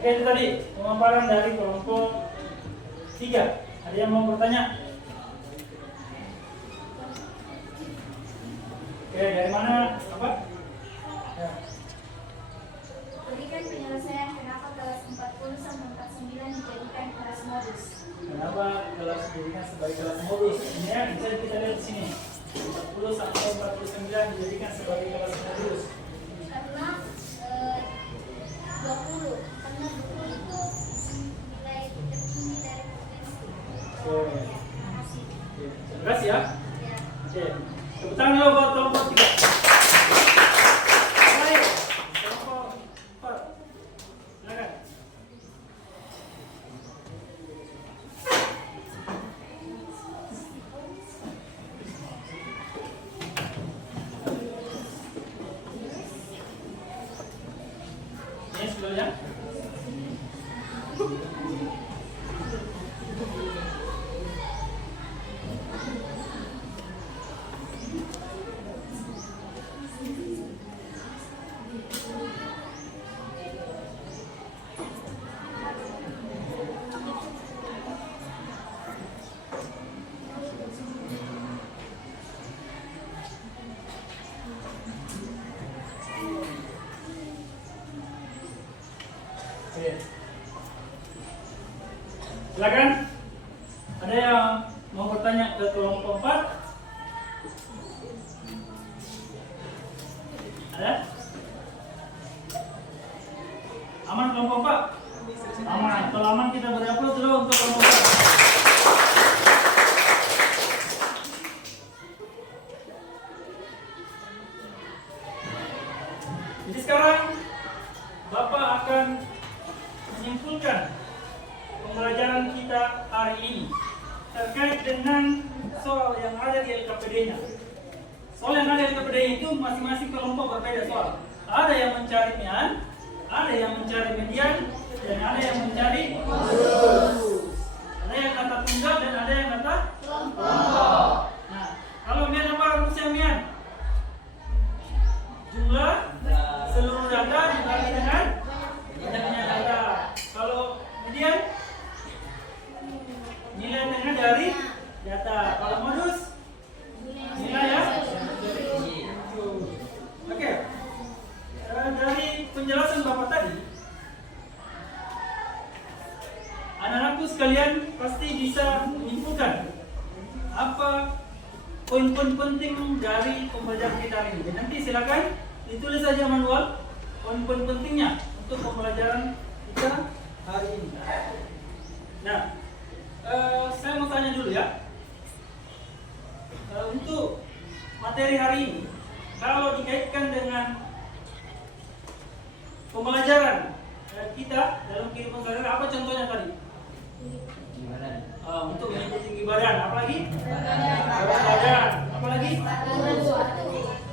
Oke, itu tadi pemaparan dari kelompok 3. Ada yang mau bertanya? Oke, dari mana? Apa? Ya. Berikan penyelesaian kenapa kelas 40 sampai 49 dijadikan kelas modus. Kenapa kelas dijadikan sebagai kelas modus? Ini ya, bisa kita lihat di sini. 40 sampai 49 dijadikan sebagai kelas modus. Karena 20 itu nilai tertinggi dari potensi. Oke. Terima kasih. Terima kasih ya. Ya. Oke. Tepuk tangan dulu buat kelompok 3. Baik. Kelompok 4. Silakan. Ini sebelumnya. Silakan. Ada yang mau bertanya ke kelompok 4? Ada? Aman kelompok 4? Aman. Kalau aman kita beri aplaus dulu untuk kelompok 4. Jadi sekarang Bapak akan menyimpulkan pembelajaran kita hari ini terkait dengan soal yang ada di LKPD-nya. Soal yang ada di LKPD itu masing-masing kelompok berbeda soal. Ada yang mencari mian, ada yang mencari median, dan ada yang mencari modul. Ada yang kata tunggal dan ada yang kata kelompok. Nah, kalau mian apa rumusnya mian? Jumlah seluruh data dibagi dengan banyaknya data. Kalau median nilai tengah dari data. Kalau modus nilai ya. Oke. Dari penjelasan Bapak tadi, anak-anakku sekalian pasti bisa menyimpulkan apa poin-poin penting dari pembelajaran kita hari ini. Nanti silakan ditulis saja manual poin-poin pentingnya untuk pembelajaran kita hari ini. Nah, saya mau tanya dulu ya. Untuk materi hari ini, kalau dikaitkan dengan pembelajaran kita dalam kehidupan sehari-hari, apa contohnya tadi? Untuk menyebut tinggi badan, apalagi? Badan, apalagi?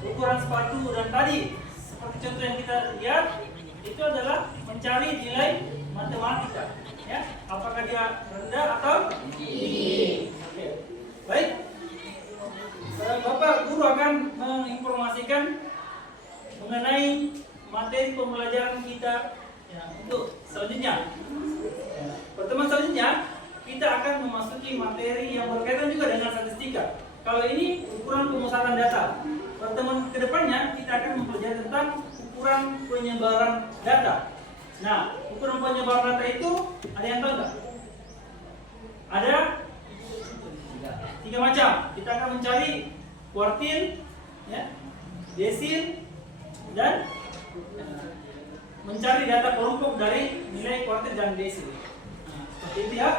Ukuran sepatu, dan tadi seperti contoh yang kita lihat itu adalah mencari nilai matematika, ya. Apakah dia rendah atau tinggi? Oke. Baik. Bapak guru akan menginformasikan mengenai materi pembelajaran kita ya, untuk selanjutnya. Pertemuan selanjutnya kita akan memasuki materi yang berkaitan juga dengan statistika. Kalau ini ukuran pemusatan data. Pertemuan kedepannya kita akan mempelajari tentang ukuran penyebaran data. Nah, ukuran penyebaran data itu ada yang tahu nggak? Ada 3 macam. Kita akan mencari kuartil, ya, desil, dan mencari data kelompok dari nilai kuartil dan desil. Nah, seperti itu ya.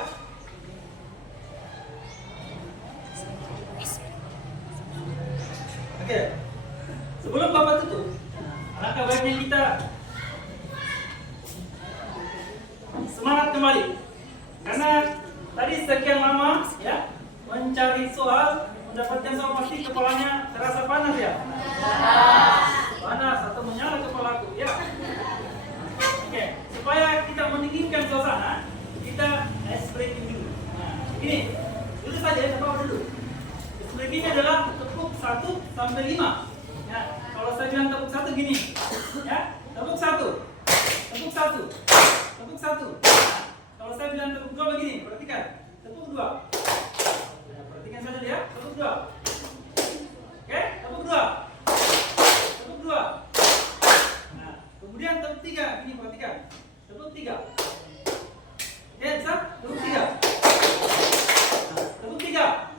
Oke. Sebelum Bapak tutup, alangkah baiknya kita semangat kembali. Karena tadi sekian lama ya mencari soal, mendapatkan soal pasti kepalanya terasa panas ya? Panas atau menyala kepalaku ya. Oke, supaya kita mendinginkan suasana, kita ice breaking dulu. Nah, ini dulu saja ya, bawa dulu. Ice breaking adalah tepuk 1 sampai 5. Ya, kalau saya bilang tepuk 1 gini, ya, tepuk 1, tepuk 1, tepuk 1. Nah, kalau saya bilang tepuk 2 begini, perhatikan, tepuk 2. Nah, perhatikan saja ya, tepuk 2. Oke, tepuk 2. Tepuk 2. Nah, kemudian tepuk 3, ini perhatikan. Tepuk 3. Oke, bisa? Tepuk 3. Nah, tepuk 3.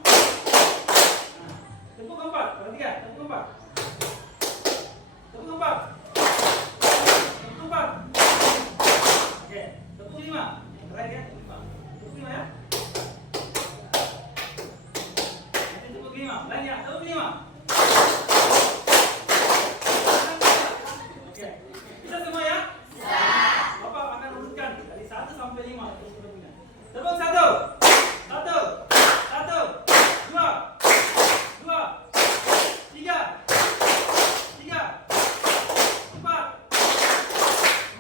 Nah, tepuk 4, perhatikan, tepuk 4. Tepuk 4. Tepuk 4. Oke, tepuk 5. Terakhir ya, tepuk 5. Tepuk 5 ya. Nanti tepuk 5. Lagi ya, tepuk 5. Oke. Bisa semua ya? Bisa. Bapak akan urutkan dari 1 sampai 5 untuk seterusnya. Tepuk 1. 1. 1. 2. 2. 3. 3. 4.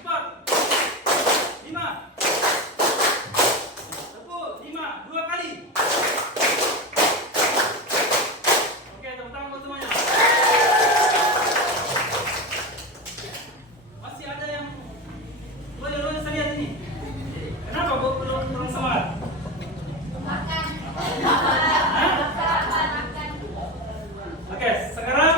4. 5. Tepuk 5 2 kali. Oke, tepuk tangan buat semuanya. Masih ada yang boleh saya lihat ini. Kenapa belum semangat? Oke, sekarang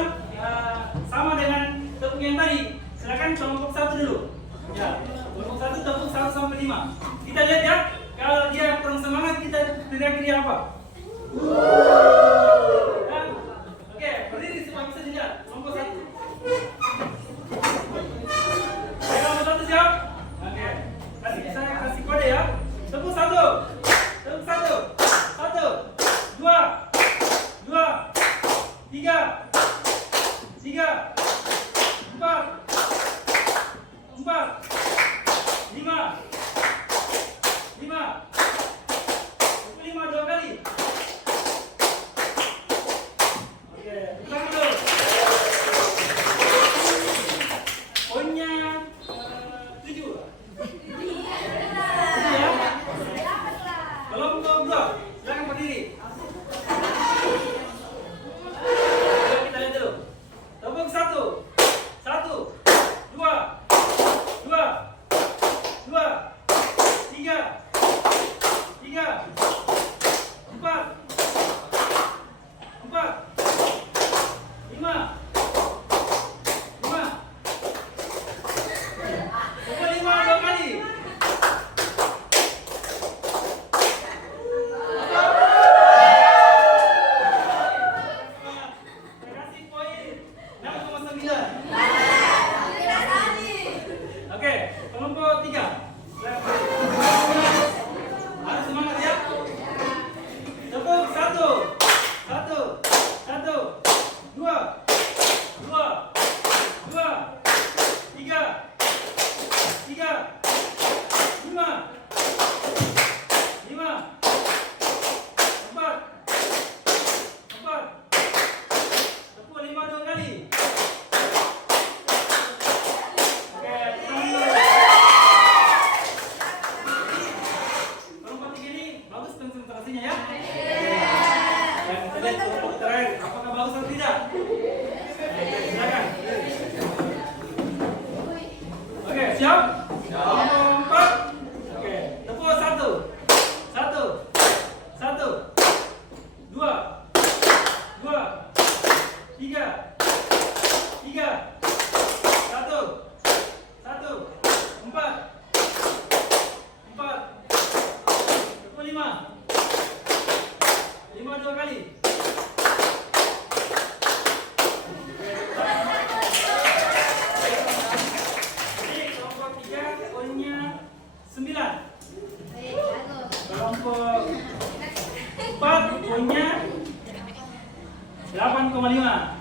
sama dengan tepuk yang tadi. Silakan kelompok 1 dulu. Ya. Kelompok 1 tepuk 1 sampai 5. Kita lihat ya. Kalau dia kurang semangat, kita teriak dia apa? Ya? Oke, berdiri semua bisa dilihat. Kelompok 1. Kelompok 1 siap? Oke. Saya kasih kode ya. Tepuk 1. Tepuk 1. 1, 2, 3, 4, 5. 5 2 kali. Oke, ulang dulu. Poinnya 7. Ya. Kelompok 2, silakan berdiri. Kita lihat dulu. Tepuk 1. 1, 2, 3, 4, 5. 5 2 kali. Saya kasih poin 6,9. Oke, kelompok 3. Harus semangat ya. Tepuk 1, 2, 3, 5, 4. Tepuk 5 2 kali. Oke, kelompok 3 ini bagus konsentrasinya ya. Dan kita lihat kelompok terakhir, apakah bagus atau tidak? Silakan. Oke, siap? Kelompok 4. Oke, tepuk 1. 2, 3, 1, 4. Tepuk 5. 5 2 kali. Jadi kelompok 3 poinnya 9. Kelompok 4 poinnya 8,5.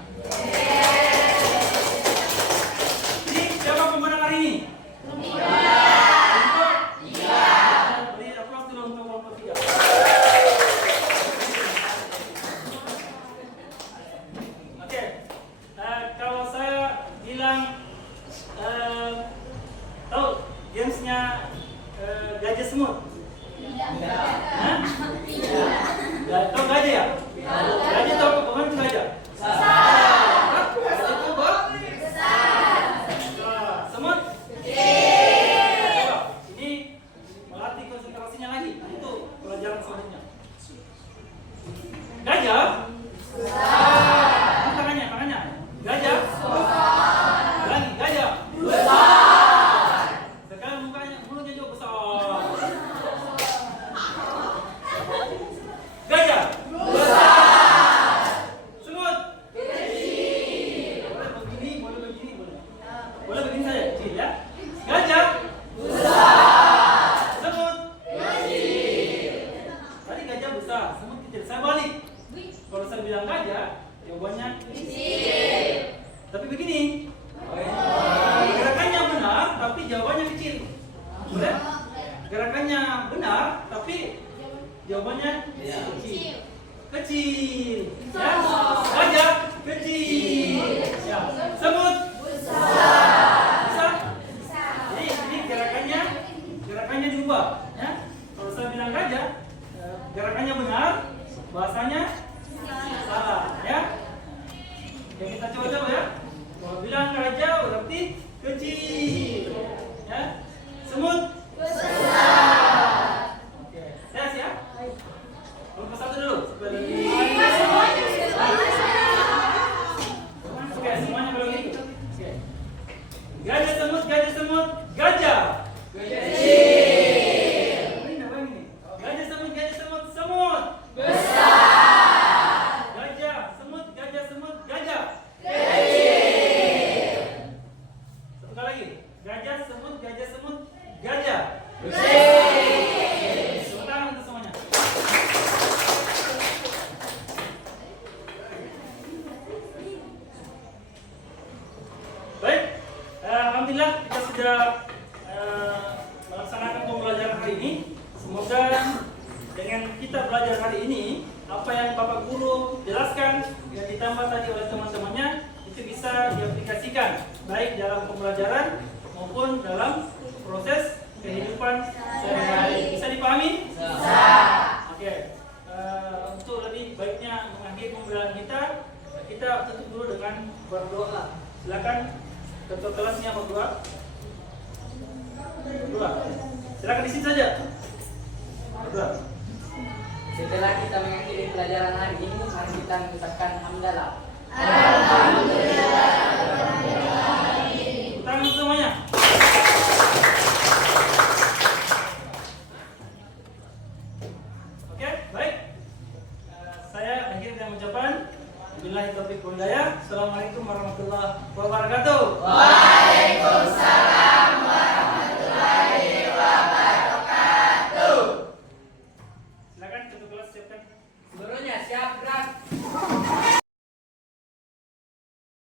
Jadi siapa pemenang hari ini? Kelompok 3. Beri aplaus dulu untuk kelompok 3. Oke, kalau saya bilang tahu gamesnya gajah semut? Hah? Tahu gajah ya? Gajah tahu bagaimana itu gajah? Hah? Gajah itu semut? Coba, ini melatih konsentrasinya lagi untuk pelajaran selanjutnya. Gajah? Tangannya. Gajah? Lagi, gajah? Sekarang mulutnya juga besar. Gajah? Semut? Boleh begini. Boleh begini saja, kecil ya. Gajah? Semut? Tadi gajah besar, semut kecil. Saya balik. Kalau saya bilang gajah, jawabannya kecil. Tapi begini, gerakannya benar, tapi jawabannya kecil. Boleh? Gerakannya benar, tapi jawabannya kecil. Ya, gajah kecil. Ya, semut besar. Jadi ini gerakannya diubah. Ya, kalau saya bilang gajah, gerakannya benar, bahasanya salah. Ya, yang kita coba ya. Kalau bilang gajah berarti kecil. Ya, semut besar. Oke, tes ya. Kelompok 1 dulu. Oke, semuanya belum gitu. Oke. Gajah semut, gajah. Ini apa ini? Gajah semut, semut. Gajah semut, gajah. Satu kali lagi. Gajah semut, gajah. Tepuk tangan untuk semuanya. Baik, alhamdulillah kita sudah melaksanakan pembelajaran hari ini. Semoga dengan kita belajar hari ini, apa yang Bapak Guru jelaskan yang ditambah tadi oleh teman-temannya itu bisa diaplikasikan baik dalam pembelajaran maupun dalam proses kehidupan sehari-hari. Bisa dipahami? Bisa. Oke. Untuk lebih baiknya mengakhiri pembelajaran kita tutup dulu dengan berdoa. Silakan ketua kelasnya berdoa. Silakan di sini saja. Berdoa. Setelah kita mengakhiri pelajaran hari ini, mari kita mengucapkan hamdalah. Alhamdulillah. Tangan semuanya. Oke, baik. Saya akhiri dengan ucapan billahi taufiq wal hidayah. Assalamualaikum warahmatullahi wabarakatuh.